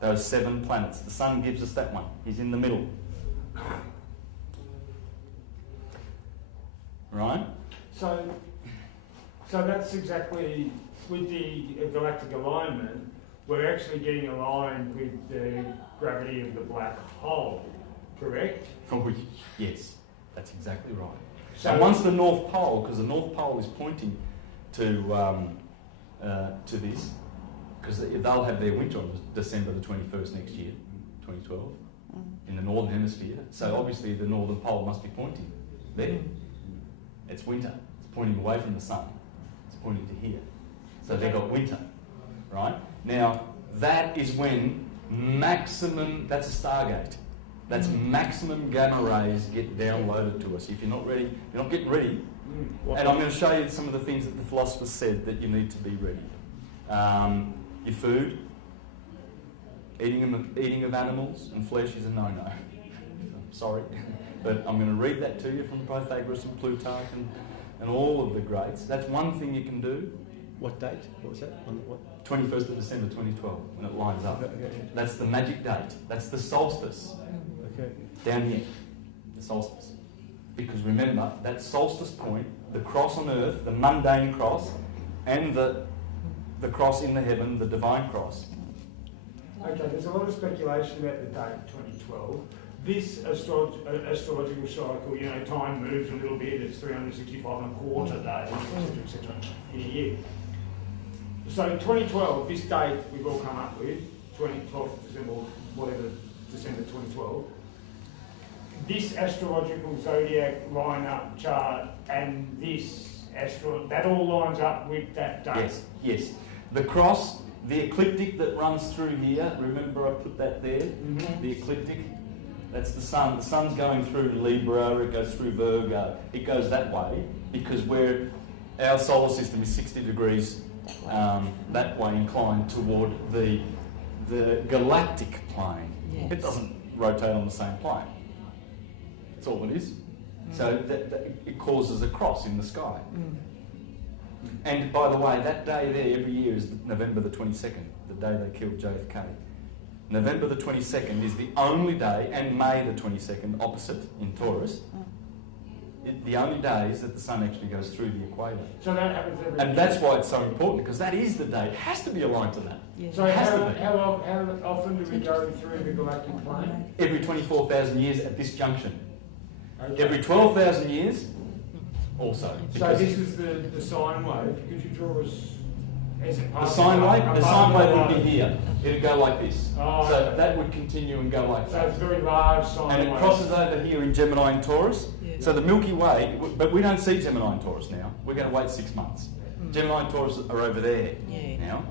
Those 7 planets. The sun gives us that one. He's in the middle. Right? So that's exactly, with the galactic alignment, we're actually getting aligned with the gravity of the black hole, correct? Yes, that's exactly right. So and once the North Pole, because the North Pole is pointing to this, because they'll have their winter on December the 21st next year, 2012, in the Northern Hemisphere. So obviously the Northern Pole must be pointing there. It's winter. It's pointing away from the sun. It's pointing to here. So they've got winter, right? Now, that is when maximum, that's a stargate. That's maximum gamma rays get downloaded to us. If you're not ready, if you're not getting ready, and I'm going to show you some of the things that the philosophers said that you need to be ready. Your food, eating of animals and flesh is a no-no. Sorry, but I'm going to read that to you from Pythagoras and Plutarch and all of the greats. That's one thing you can do. What date? What was that? On what? 21st of December 2012, when it lines up. Okay. That's the magic date. That's the solstice. Okay. Down here, the solstice. Because remember, that solstice point, the cross on earth, the mundane cross, and the cross in the heaven, the divine cross. Okay, there's a lot of speculation about the date 2012. This astrological cycle, you know, time moves a little bit, it's 365 and a quarter days, etc., in a year. So 2012, this date we've all come up with, 12th of December, whatever, December 2012, this astrological zodiac lineup chart and this that all lines up with that date. Yes, yes. The cross, the ecliptic that runs through here, remember I put that there? Mm-hmm. The ecliptic, that's the sun. The sun's going through Libra, it goes through Virgo. It goes that way because our solar system is 60 degrees that way inclined toward the galactic plane. Yes. It doesn't rotate on the same plane. That's all it is. So that it causes a cross in the sky. And by the way, that day there every year is November the 22nd, the day they killed JFK. November the 22nd is the only day, and May the 22nd, opposite in Taurus, the only days that the sun actually goes through the equator. So that happens every year. And that's why it's so important, because that is the day. It has to be aligned to that. Yeah. So It has to be. how often do we go through the galactic plane? Every 24,000 years at this junction. Okay. Every 12,000 years also. So because this is the sine wave. Could you draw us as it the passes sine wave, above the sine wave would line? be here. It'd go like this. Oh, So okay. that would continue and go like So that. it's a very large sine And it wave. crosses over here in Gemini and Taurus. Yeah. So the Milky Way, but we don't see Gemini and Taurus now. We're going to wait 6 months. Gemini and Taurus are over there now.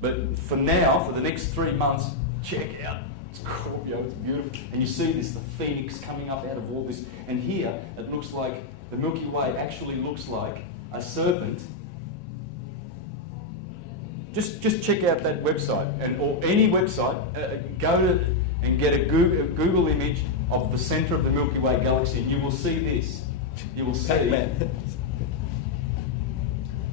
But for now, for the next 3 months, check out Scorpio, it's beautiful. And you see this, the phoenix coming up out of all this. And here, it looks like the Milky Way actually looks like a serpent. Just check out that website, or any website. Go to and get a Google image of the centre of the Milky Way galaxy, and you will see this. You will see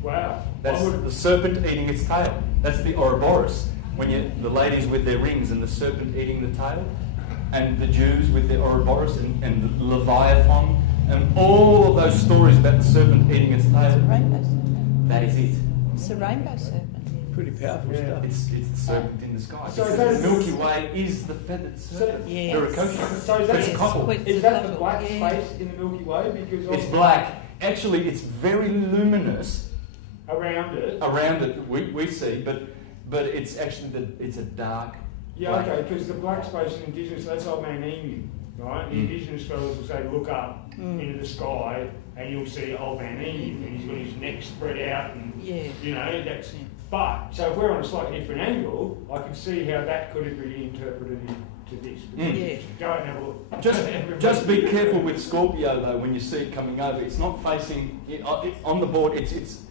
Wow. that's the serpent eating its tail. That's the Ouroboros. When the ladies with their rings and the serpent eating the tail, and the Jews with their Ouroboros and Leviathan, and all of those stories about the serpent eating its It's a tail. rainbow serpent. That is it. It's a rainbow serpent. Pretty powerful Yeah. stuff. It's the serpent in the sky. So Because that's- the Milky Way is the feathered serpent. Yes. They're a kosher. So But that's it's coupled. Is that the black Yeah. space in the Milky Way? Because It's of- black. Actually, it's very luminous around it. around it. We see, but it's actually it's a dark. Yeah, black. okay, because the black space in Indigenous, that's old man Emu, right? The Indigenous fellows will say, look up into the sky and you'll see old man Emu, and he's got his neck spread out, and you know, that's. But, so if we're on a slightly different angle, I can see how that could have been interpreted into this. Yeah. Go and have a look. Just be careful with Scorpio though when you see it coming over. It's not facing on the board. It's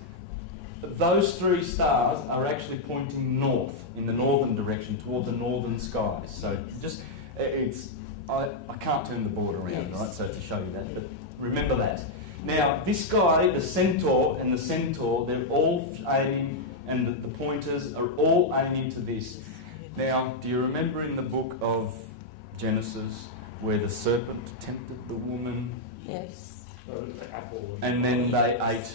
those three stars are actually pointing north in the northern direction toward the northern skies. So just I can't turn the board around, right? So to show you that, but remember that. Now this guy, the Centaur and the Centaur, they're all aiming, and the pointers are all aiming to this. Now, do you remember in the book of Genesis where the serpent tempted the woman Yes. and then they ate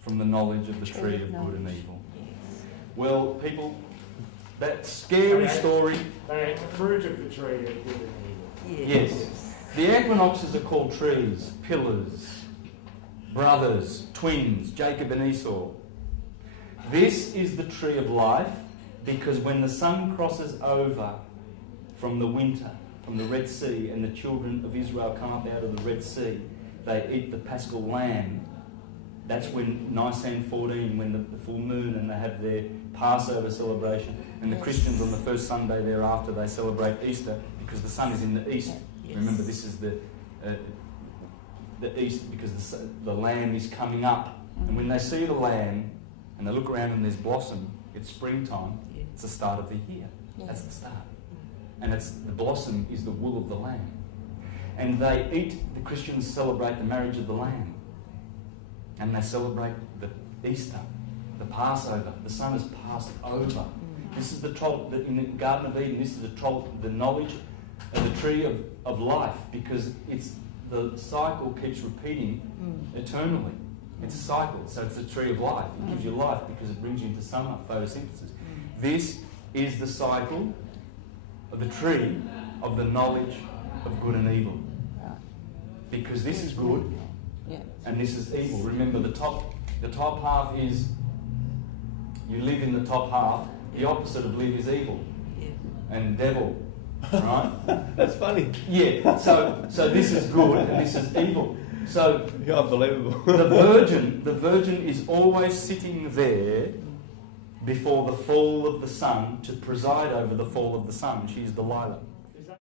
from the knowledge of the tree of good and evil? Yes. Well, people, that scary story, They ate the fruit of the tree of good and evil. yes. The equinoxes are called trees, pillars, brothers, twins, Jacob and Esau. This is the tree of life, because when the sun crosses over from the winter, from the Red Sea, and the children of Israel come up out of the Red Sea, they eat the Paschal lamb. That's when Nisan 14, when the full moon, and they have their Passover celebration. And the Christians on the first Sunday thereafter, they celebrate Easter because the sun is in the east Yes. Remember, this is the east, because the lamb is coming up. And when they see the lamb and they look around and there's blossom, it's springtime. Yeah. It's the start of the year. Yeah. That's the start. And the blossom is the wool of the lamb. And they the Christians celebrate the marriage of the lamb. And they celebrate the Easter, the Passover. The Son has passed over. This is in the Garden of Eden, this is the knowledge of the tree of life, because the cycle keeps repeating eternally. It's a cycle, so it's the tree of life. It gives you life because it brings you into summer, photosynthesis. This is the cycle of the tree of the knowledge of good and evil. Because this is good and this is evil. Remember, the top half is, you live in the top half. The opposite of live is evil and devil, right? That's funny. Yeah. So this is good and this is evil. So You're unbelievable. the virgin is always sitting there before the fall of the sun to preside over the fall of the sun. She's Delilah.